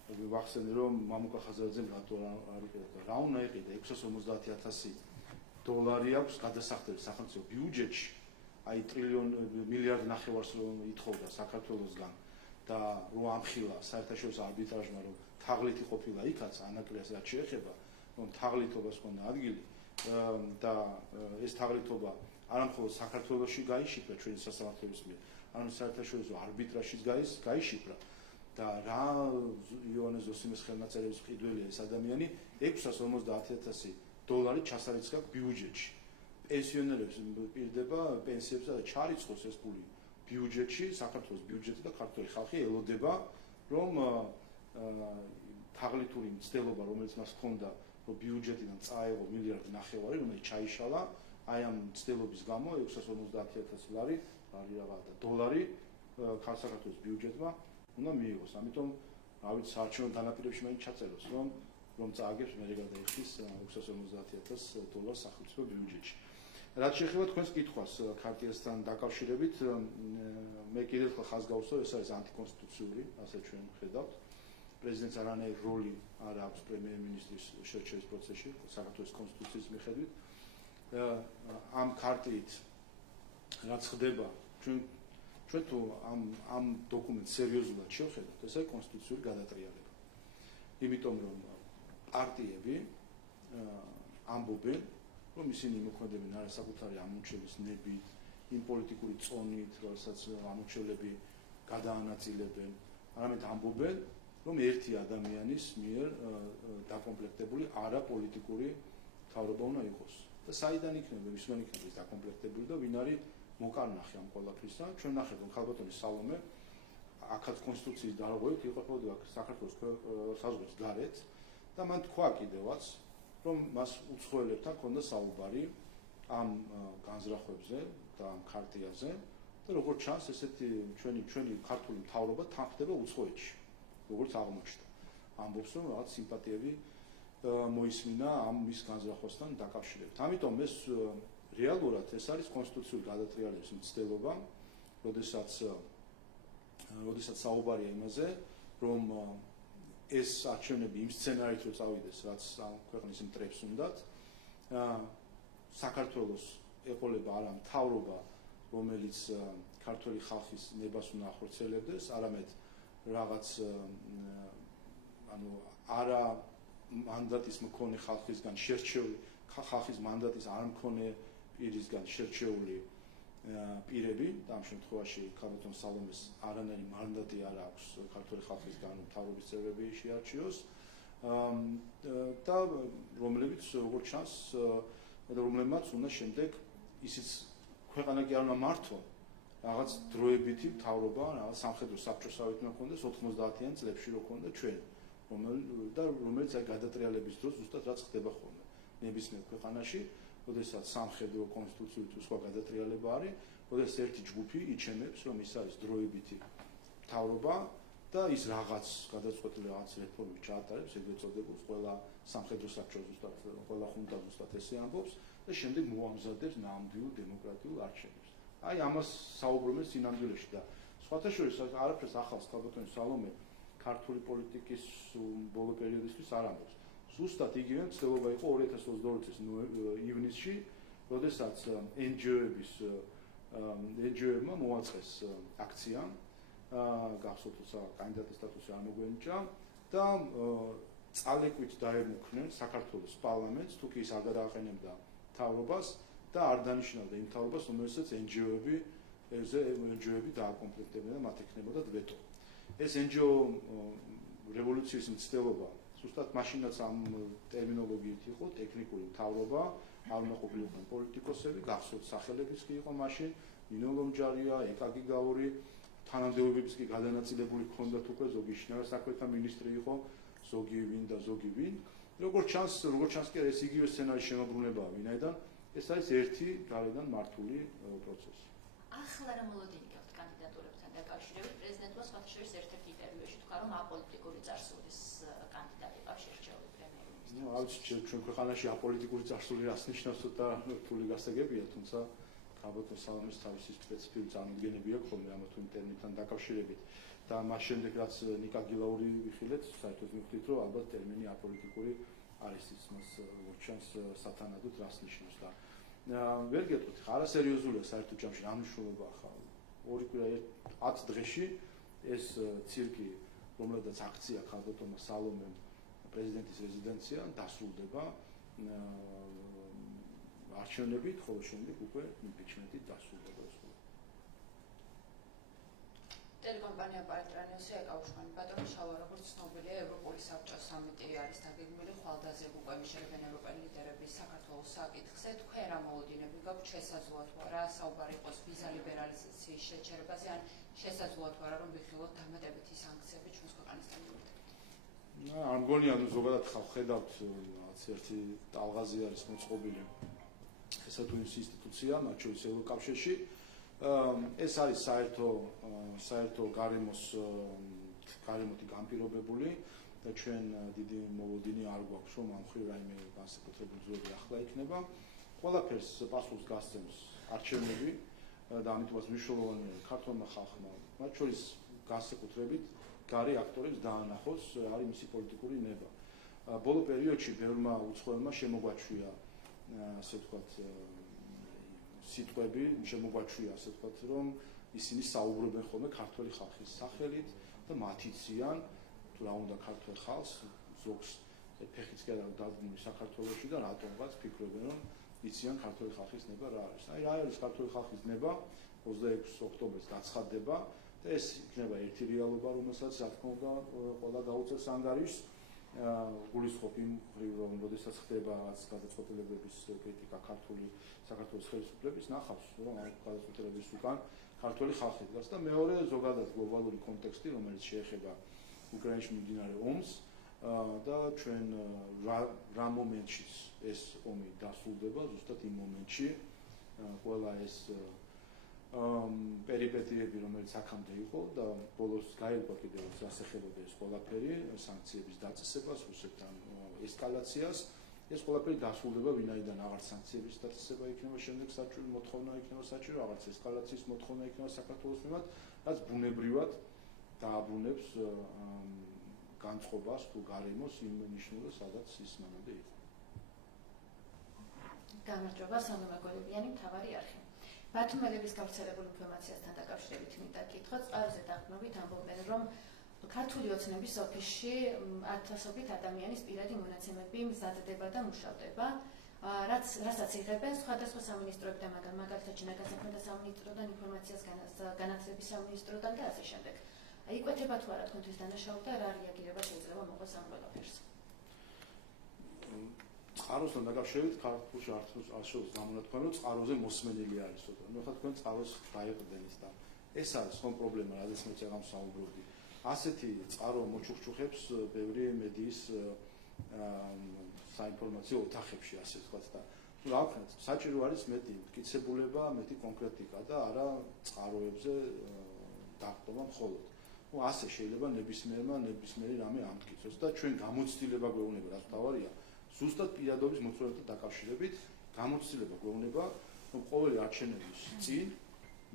ვახსენე, რომ მამუკა ხაზარაძემ რატო არ იყიდა და რა უნდა იყიდა 650,000 დოლარი აქვს გადასახდელი სახელმწიფო ბიუჯეტში, აი მილიარდ ნახევარს რომ ითხოვდა საქართველოსგან და რომ ამხილა საერთაშორისო არბიტრაჟმა, რომ თაღლითი ყოფილა იქაც ანაკრეას რაც შეეხება, რომ თაღლითობას ჰქონდა ადგილი და ეს თაღლითობა არამხოლოდ საქართველოში გაიშიფრა ჩვენი სასამართლოების მიერ, არამედ საერთაშორისო არბიტრაჟშიც გაიშიფრა. და რა ივანე ზოსიმეს ხელნაწერების მყიდველია ეს ადამიანი 650,000 დოლარი ჩასარიცხა ბიუჯეტში. პენსიონერებს პირდება პენსიებს და ჩარიცხოს ეს ფული ბიუჯეტში, საქართველოს ბიუჯეტი და ქართული ხალხი ელოდება, რომ თაღლითური მცდელობა, რომელიც მას ჰქონდა, რომ ბიუჯეტიდან წაეღო მილიარდ ნახევარი, რომელიც ჩაიშალა, აი ამ მცდელობის გამო 650,000 დოლარი საქართველოს ბიუჯეტმა უნდა მიიღოს. ამიტომ რა ვიცი, საარჩევნო განაპირობებში მაინც ჩაწეროს, რომ წააგებს მე გადაიხდის 650,000 დოლარს სახელმწიფო ბიუჯეტში. რაც შეეხება თქვენს კითხვას ქარტიასთან დაკავშირებით, მე კიდევ ერთხელ ხაზს გავუსვა, ეს არის ანტიკონსტიტუციური, ასე ჩვენ ხედავთ. პრეზიდენტს არანაირი როლი არ აქვს პრემიერ-მინისტრის შერჩევის პროცესში, საქართველოს კონსტიტუციის მიხედვით. ამ ქარტიით რაც ხდება, ჩვენ თუ ამ დოკუმენტს სერიოზულად შევხედავთ, ეს არის კონსტიტუციური გადატრიალება. იმიტომ რომ პარტიები ამბობენ, რომ ისინი იმოქმედებენ არა საკუთარი ამორჩევის ნებით, იმ პოლიტიკური წონით, რომელსაც ამორჩევლები გადაანაწილებენ, არამედ ამბობენ, რომ ერთი ადამიანის მიერ დაკომპლექტებული არაპოლიტიკური მთავრობა უნდა იყოს. და საიდან იქნება, ვისგან იქნება ეს დაკომპლექტებული და ვინ არის მოკარნახი ამ ყველაფრისა. ჩვენ ნახეთ, რომ ქალბატონი სალომე აქაც კონსტიტუციის დარღვევით იყოფოდა საქართველოს საზღვრის გარეთ და მან თქვა კიდევაც, რომ მას უცხოელებთან ჰქონდა საუბარი ამ განზრახვებზე და ამ ქარტიაზე და როგორც ჩანს, ესეთი ჩვენი ქართული მთავრობა თან ხდება უცხოეთში, როგორც აღმოჩნდა. ამბობს, რომ რაღაც სიმპათიები მოისმინა ამ მის განზრახვასთან დაკავშირებით. ამიტომ ეს რეალურად ეს არის კონსტიტუციური გადატრიალების მცდელობა, როდესაც საუბარია იმაზე, რომ ეს არჩევნები იმ სცენარით რო წავიდეს, რაც ამ ქვეყნის მტრებს უნდათ, საქართველოს ეყოლება არა მთავრობა, რომელიც ქართული ხალხის ნებას უნდა ახორციელებდეს, არამედ რაღაც არა მანდატის მქონე ხალხისგან შერჩეული, ხალხის მანდატის არ მქონე პირისგან შერჩეული პირები, და ამ შემთხვევაში ქალბატონ სალომეს არანაირი მანდატი არ აქვს ქართული ხალხისგან მთავრობის წევრები შეარჩიოს და რომლებიც როგორც ჩანს რომლებმაც უნდა შემდეგ ისიც ქვეყანა კი არ უნდა მართო რაღაც დროებითი მთავრობა, რაღაც სამხედრო საბჭოსავით უნდა ქონდეს 90-იან წლებში რო ქონდა ჩვენ, რომელიც აი გადატრიალების დროს ზუსტად რაც ხდება ხოლმე ნებისმიერ ქვეყანაში, როდესაც სამხედრო კონსტიტუციური თუ სხვა გადატრიალება არის, როდესაც ერთი ჯგუფი იჩემებს, რომ ის არის დროებითი მთავრობა და ის რაღაც გადაწყვეტილი რაღაც რეფორმები ჩაატარებს, ეგრეთ წოდებულს ყველა სამხედრო საბჭო ზუსტად, ყველა ხუნტა ზუსტად ესე ამბობს და შემდეგ მოამზადებს ნამდვილ დემოკრატიულ არჩევნებს. აი ამას საუბრობენ სინამდვილეში და სხვათა შორის არაფერს ახალს ქალბატონი სალომე ქართული პოლიტიკის ბოლო პერიოდისთვის არ ამბობს. ზუსტად იგივე მცდელობა იყო 2022 წლის ივნისში, როდესაც NGO-ებმა მოაწყეს აქცია, გახსოვთ როცა კანდიდატის სტატუსი არ მოგვენიჭა და წალეკვით დაემუქრნენ საქართველოს პარლამენტს, თუ კი ის არ გადააყენებდა მთავრობას და არ დანიშნავდა იმ მთავრობას, რომელსაც NGO-ები დააკომპლექტებდნენ და მათ ექნებოდათ ვეტო. ეს NGO რევოლუციის მცდელობა ზუსტად მაშინაც ამ ტერმინოლოგიით იყო ტექნიკური მთავრობა, არ უნდა ყოფილიყვნენ პოლიტიკოსები, გახსოვთ სახელებიც კი იყო მაშინ, ნინო ლომჯარია, ეკაკი გაური, თანამდებობების კი გადანაწილებული ჰქონდათ უკვე, ზოგი შინაგან საქმეთა მინისტრი იყო, ზოგი ვინ და ზოგი ვინ. როგორც ჩანს კი ეს იგივე სცენარის შემოbrunებაა, ვინაიდან ეს არის ერთი გარედან მართული პროცესი. ახლა რა მოლოდინი გაქვთ კანდიდატურებთან დაკავშირებით, პრეზიდენტმა სხვათა შორის ერთ-ერთ ინტერვიუში თქვა, რომ აპოლიტიკური წარსულის კანდიდატი ყავს შერჩეული პრემიერ-მინისტრი. არ ვიცი, ჩვენ ქვეყანაში აპოლიტიკური წარსული რას ნიშნავს, ცოტა რთული გასაგებია, თუმცა ქალბატონ სალომეს თავისი სპეციფიკური წარმოდგენები აქვს ხოლმე ამ თუ იმ ტერმინთან დაკავშირებით და მას შემდეგ რაც ნიკა გილაური ვიხილეთ, საერთოდ მივხვდით, რომ ალბათ ტერმინი აპოლიტიკური არის ის მას როგორც ჩანს სათანადოდ რას ნიშნავს და ვერ გეტყვით, არასერიოზულია საერთოდ ჯამში რა მნიშვნელობა ახლა 2 კვირა 10 დღეში ეს ცირკი, რომელზეც აქცია ქალბატონმა სალომემ პრეზიდენტის რეზიდენცია დასრულდება არჩევნებით, ხოლო შემდეგ უკვე იმპიჩმენტით დასრულდება ეს ყველა. ტელეკომპანია პარტრანიოსი ეკავშვანი ბატონი შავა, როგორც ცნობილია, ევროპული საბჭოს სამიტი არის დაგეგმილი ხვალდაზე უკვე მიშელებენ ევროპელი ლიდერების საქართველოს საკითხზე. თქვენ რა მოლოდინები გაქვთ, შესაძლოა თუ არა საუბარი იყოს ვიზა ლიბერალიზაციის შეჩერებაზე, ან შესაძლოა თუ არა რომ ვიხილოთ დამატებითი სანქციები ჩვენს ქვეყანასთან მიმართ? არ მგონია, ზოგადად ხედავთ რაღაც ერთი ტალღაზი არის მოწყობილი ესა თუ ის ინსტიტუცია, მათ შორის ევროკავშირში. ეს არის საერთო გარემოთი განპირობებული და ჩვენ დიდი მოლოდინი არ გვაქვს, რომ ამ მხრივ რაიმე განსაკუთრებული ძროები ახლა იქნება. ყველაფერს პასუხს გასცემს არჩევნები და ამიტომაც მნიშვნელოვანია ქართულმა ხალხმა, მათ შორის განსაკუთრებით გარე აქტორებს დაანახოს რა არის მისი პოლიტიკური ნება. ბოლო პერიოდში ბევრმა უცხოელმა შემოგვაჩვია ასე ვთქვათ სიტყვები, შემოგვაჩვია ასე ვთქვათ, რომ ისინი საუბრობენ ხოლმე ქართული ხალხის სახელით და მათ იციან თუ რა უნდა ქართულ ხალხს, ზოგს ფეხიც კი არ დადგმული საქართველოში და რატომღაც ფიქრობენ, რომ იციან ქართული ხალხის ნება რა არის. აი რა არის ქართული ხალხის ნება 26 ოქტომბერს გაცხადდება და ეს იქნება ერთი რეალობა, რომელსაც რა თქმა უნდა ყველა გაუწევს ანგარიშს გულისხმობ იმ მხრივ, რომ როდესაც ხდება რაღაც გადაწყვეტილებების კრიტიკა ქართული საქართველოს ხელისუფლების, ნახავს, რომ ამ გადაწყვეტილების უკან ქართველი ხალხი დგას და მეორე ზოგადად გლობალური კონტექსტი, რომელიც შეეხება უკრაინაში მიმდინარე ომს და ჩვენ რა მომენტშიც ეს ომი დასრულდება, ზუსტად იმ მომენტში ყველა ეს პერიპეტიები, რომელიც აქამდე იყო და ბოლოს გაირკვა კიდევ რას ეხებოდა ეს ყველაფერი, სანქციების დაწესებას, რუსეთთან ესკალაციას, ეს ყველაფერი დასრულდება, ვინაიდან აღარ სანქციების დაწესება იქნება შემდეგ საჭირო, მოთხოვნა იქნება საჭირო, აღარც ესკალაციის მოთხოვნა იქნება საქართველოს მიმართ, რაც ბუნებრივად დააბრუნებს განწყობას თუ გარემოს იმ ნიშნულს, სადაც ის მანამდე იყო. გამარჯობა, სამი მაკოლებიანი, მთავარი არხი. ბათუმელების გავრცელებულ ინფორმაციასთან დაკავშირებით მინდა გითხრათ, წყაროზე დაყრდნობით ამბობენ, რომ ქართული ოცნების ოფისში ათასობით ადამიანის პირადი მონაცემები მზადდება და მუშავდება, რასაც იღებენ სხვადასხვა სამინისტროებიდან, მაგალითად შინაგან საქმეთა სამინისტროდან, ინფორმაციას განათლების სამინისტროდან და ასე შემდეგ. იკვეთება თუ არა თქვენთვის დანაშაული და რა რეაგირება შეიძლება მოყოს ამ ყველაფერს? წყაროსთან დაკავშირებით ქართულში არჩევის გამონათქვამი, რომ წყაროზე მოსმენილი არის ცოტა. მე ხარ თქვენ წყაროს დაიყრდენით და ეს არის ხომ პრობლემა, რადგან მე წეგამ საუბრობდი. ასეთი წყარო მოჩუქჩუხებს ბევრი მედიის საინფორმაციო ოთახებში, ასე ვთქვათ და რა ვქნათ, საჭირო არის მეტი მტკიცებულება, მეტი კონკრეტიკა და არა წყაროებზე დაყრდნობა მხოლოდ. ასე შეიძლება ნებისმიერი რამე ამტკიცოს და ჩვენ გამოცდილება გვეუბნება, რაც მთავარია. ზუსტად პირადობის მოწვევებთან დაკავშირებით გამოცდილება გვეუბნება, რომ ყოველი არჩევნების წინ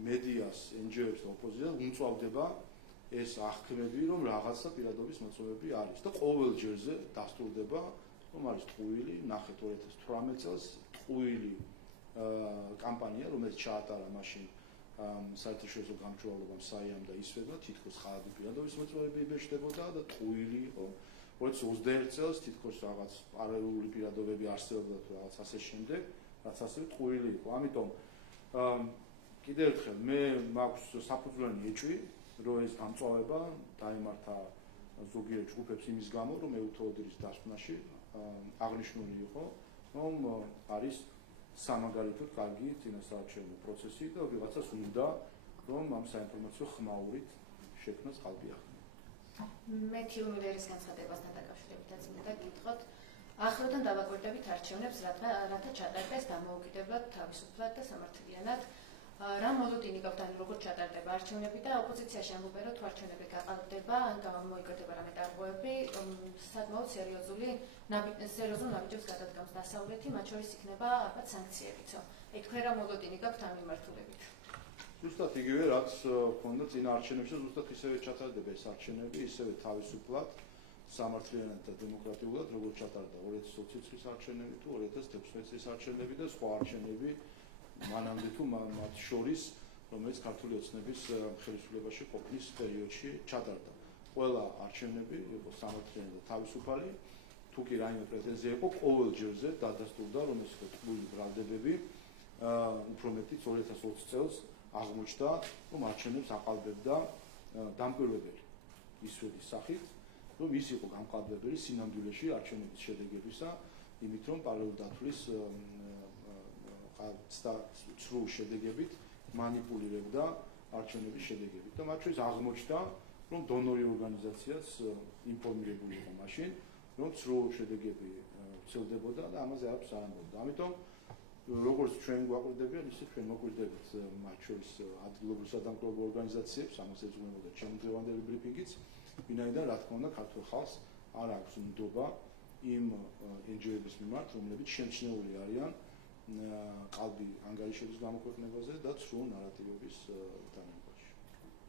მედიას, NGO-ებს და ოპოზიციას უმწვავდება ეს აღქმები, რომ რაღაცა პირადობის მოწვევები არის და ყოველ ჯერზე დასტურდება, რომ არის ტყუილი, ნახეთ 2018 წელს ტყუილი კამპანია, რომელიც ჩაატარა მაშინ საერთაშორისო გამჭვირვალობამ საიამ და ისვედმა, თითქოს ხალხი პირადობის მოწვევები იბეჭდებოდა და ტყუილი იყო. 2021 წელს თითქოს რაღაც პარალელური პირადობები არსებობდა თუ რაღაც ასე შემდეგ, რაც ასე ტყუილი იყო. ამიტომ კიდევ ერთხელ მე მაქვს საფუძვლიანი ეჭვი, რომ ეს გამწვავება დაემართა ზოგიერთ ჯგუფებს იმის გამო, რომ ეუთოოდირის დასკვნაში აღნიშნული იყო, რომ არის სამაგალითოდ კარგი წინასაარჩევნო პროცესი და ვიღაცას უნდა, რომ ამ საინფორმაციო ხმაურით შექმნას ყალბი ახლა. მე თილმილერის განცხადებასთან დაკავშირებითაც მინდა გითხრათ, ახლოდან დავაკვირდებით არჩევნებს, რათა ჩატარდეს დამოუკიდებლად, თავისუფლად და სამართლიანად. რა მოლოდინი გაქვთ, ან როგორ ჩატარდება არჩევნები და ოპოზიციაში ამბობენ, რომ თუ არჩევნები გაყალბდება, ან გამოიკეთება რამე დარღვევები, საკმაოდ სერიოზულ ნაბიჯებს გადადგამს დასავლეთი, მათ შორის იქნება ალბათ სანქციებიც. თქვენ რა მოლოდინი გაქვთ ამ მიმართულებით? ზუსტად იგივე, რაც ქონდა წინა არჩევნებში, ზუსტად ისევე ჩატარდება ეს არჩევნები, ისევე თავისუფლად, სამართლიანად და დემოკრატიულად, როგორც ჩატარდა 2020 წლის არჩევნები თუ 2016 წლის არჩევნები და სხვა არჩევნები მანამდე თუ მათ შორის, რომელიც ქართული ოცნების ხელისუფლებაში ყოფნის პერიოდში ჩატარდა. ყველა არჩევნები იყო სამართლიანი და თავისუფალი, თუ კი რაიმე პრეტენზია იყო, ყოველ ჯერზე დადასტურდა, რომ ეს ტყუილი ბრალდებები უფრო მეტიც 2020 წელს აღმოჩნდა, რომ არჩევნებს აყალბებდა დამკვირვებელი ისვედის სახით, რომ ის იყო გამყალბებელი სინამდვილეში არჩევნების შედეგებისა, იმით რომ პარალელურ დათვლის ცრუ შედეგებით მანიპულირებდა არჩევნების შედეგებით და მათ შორის აღმოჩნდა, რომ დონორი ორგანიზაციაც ინფორმირებული იყო მაშინ, რომ ცრუ შედეგები ვრცელდებოდა და ამაზე არაფერს არ ამბობდა. ამიტომ როგორც ჩვენ გვაკვირდებიან, ისე ჩვენ მოკვირდებით მათ შორის ადგილობრივ სადამკვირვებლო ორგანიზაციებს, ამას ეძღვნებოდა ჩემი დღევანდელი ბრიფინგიც, ვინაიდან რა თქმა უნდა ქართულ ხალხს არ აქვს ნდობა იმ NGO-ების მიმართ, რომლებიც შემჩნეული არიან ყალბი ანგარიშების გამოქვეყნებაზე და ცრუ ნარატივების დანერგვაში.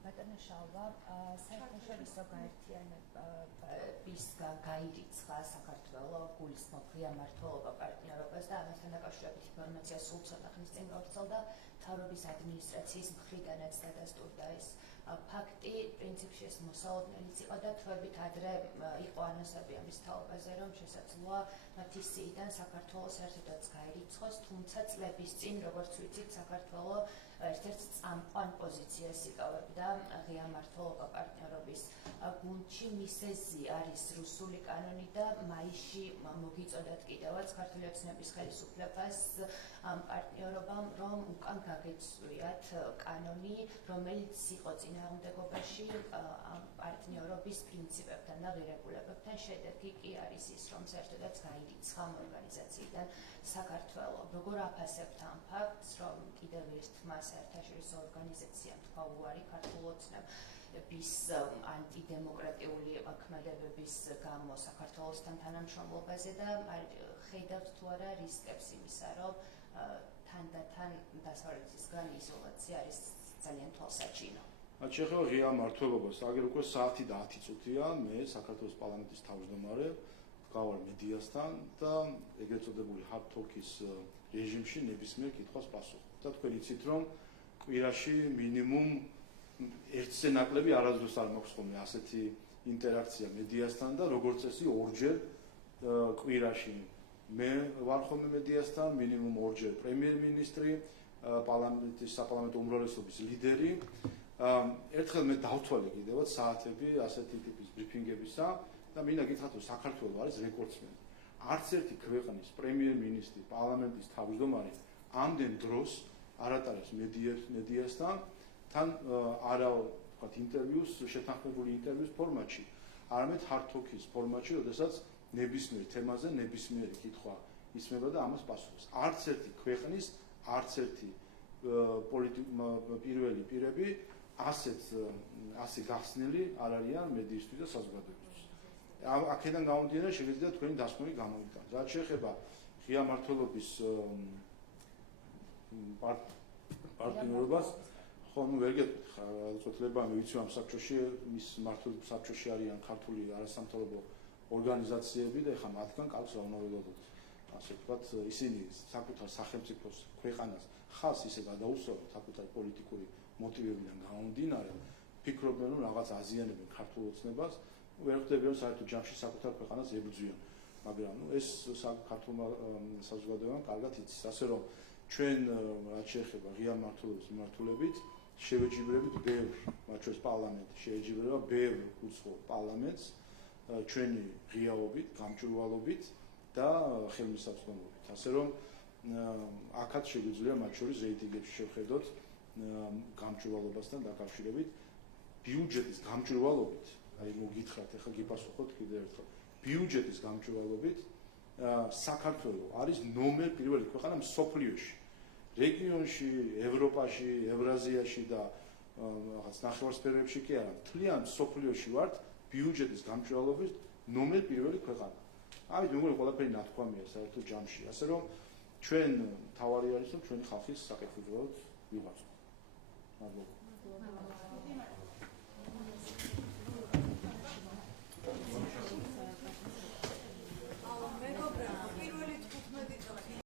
ბატონო შალვა, საერთაშორისო გაერთიანების გაირიცხა საქართველოს გულისხმობ მმართველობა პარტნიორობას და ამასთან დაკავშირებით ინფორმაცია სულ ცოტა ხნის წინ გავრცელდა მთავრობის ადმინისტრაციის მხრიდანაც დადასტურდა ეს ფაქტი, პრინციპში ეს მოსალოდნელიც იყო და თვებით ადრე იყო ანონსები ამის თაობაზე, რომ შესაძლოა მათი სიიდან საქართველოს ერთადაც გაირიცხოს, თუმცა წლების წინ, როგორც ვიცით, საქართველოს ერთ-ერთ წამყვან პოზიციას იკავებდა ღია მმართველობა პარტნიორობის გუნდში მისეზი არის რუსული კანონი და მაისში მოგიწოდათ კიდევაც ქართული ოცნების ხელისუფლებას ამ პარტნიორობამ, რომ უკან გაგეცვლიათ კანონი, რომელიც იყო წინააღმდეგობაში ამ პარტნიორობის პრინციპებთან და ღირებულებებთან. შედეგი კი არის ის, რომ საერთოდაც გაირიცხა ამ ორგანიზაციიდან საქართველო. როგორ აფასებთ ამ ფაქტს, რომ კიდევ ერთმა საერთაშორისო ორგანიზაციამ თქვა უარი ქართულ ოცნების ანტიდემოკრატიული ქმედებების გამო საქართველოსთან თანამშრომლობაზე და ხედავთ თუ არა რისკებს იმისა, რომ თანდათან დასავლეთისგან izolაცია არის ძალიან თვალსაჩინო. შეეხება ღია მმართველობას, აგერ უკვე საათი და 10 წუთია მე საქართველოს პარლამენტის თავმჯდომარე გავარ მედიასთან და ეგრეთ წოდებული hard talk-ის რეჟიმში ნებისმიერ კითხვას პასუხობ. და თქვენ იცით, რომ კვირაში მინიმუმ ერთზე ნაკლები არასდროს არ მაქვს ხოლმე ასეთი ინტერაქცია მედიასთან და როგორც წესი ორჯერ კვირაში მე ვარ ხოლმე მედიასთან, მინიმუმ ორჯერ პრემიერ-მინისტრი, პარლამენტის საპარლამენტო უმრავლესობის ლიდერი. ერთხელ მე დავთვალე კიდევაც საათები ასეთი ტიპის ბრიფინგებისა და მინდა გითხრათ, რომ საქართველოს არის რეკორდსმენი. არც ერთი ქვეყნის პრემიერ-მინისტრი, პარლამენტის თავმჯდომარე ამდენ დროს არ ატარებს მედიასთან, თან არა ვთქვათ ინტერვიუს, შეთანხმებული ინტერვიუს ფორმატში, არამედ hard talk-ის ფორმატში, როდესაც ნებისმიერ თემაზე ნებისმიერი კითხვა ისმება და ამას პასუხობს. არც ერთი ქვეყნის, არც ერთი პირველი პირები ასე გახსნილი არ არიან მედიისთვის და საზოგადოებისთვის. აქედან გამომდინარე შეიძლება თქვენი დასკვნები გამოიტანოთ. რაც შეეხება ღია მმართველობის პარტნიორობას, ხო, ნუ ვერ გეტყვით, რაცოთლება მე ვიცი ამ საბჭოში, მის მმართველობის საბჭოში არიან ქართული არასამთავრობო ორგანიზაციები და ეხლა მათგან კალს რა უნდა ველოდოთ. ასე ვთქვათ, ისინი საკუთარ სახელმწიფოს ქვეყანას ხალხს ისე გადაუსწორებთ საკუთარი პოლიტიკური მოტივებიდან გამომდინარე, ფიქრობენ, რომ რაღაც აზიანებენ ქართულ ოცნებას, ვერ ხვდებიან საერთოდ ჯამში საკუთარ ქვეყანას ებრძვიან. მაგრამ ეს საქართველოს საზოგადოებამ კარგად იცის, ასე რომ ჩვენ რაც შეეხება ღია მმართველობის მიმართულებით, შევეჯიბრებით ბევრ, მათ შორის პარლამენტი შეეჯიბრება ბევრ უცხო პარლამენტს ჩვენი ღიაობით, გამჭვირვალობით და ხელმისაწვდომობით. ასე რომ აქაც შეგვიძლია მათ შორის რეიტინგებში შევხედოთ გამჭვირვალობასთან დაკავშირებით, ბიუჯეტის გამჭვირვალობით, აი მოგითხრათ, ახლა გიპასუხოთ კიდევ ერთხელ. ბიუჯეტის გამჭვირვალობით საქართველო არის ნომერ პირველი ქვეყანა მსოფლიოში. რეგიონში, ევროპაში, ევრაზიაში და რაღაც ნახევარსფეროებში კი არა, მთლიან მსოფლიოში ვართ ბიუჯეტის გამჭვირვალობით ნომერ პირველი ქვეყანა. ამით მეგონი ყველაფერი ნათქვამია საერთოდ ჯამში. ასე რომ ჩვენ თავარი არის, რომ ჩვენი ხალხის საკეთილდღეოდ ვიღვაწოთ. მადლობა.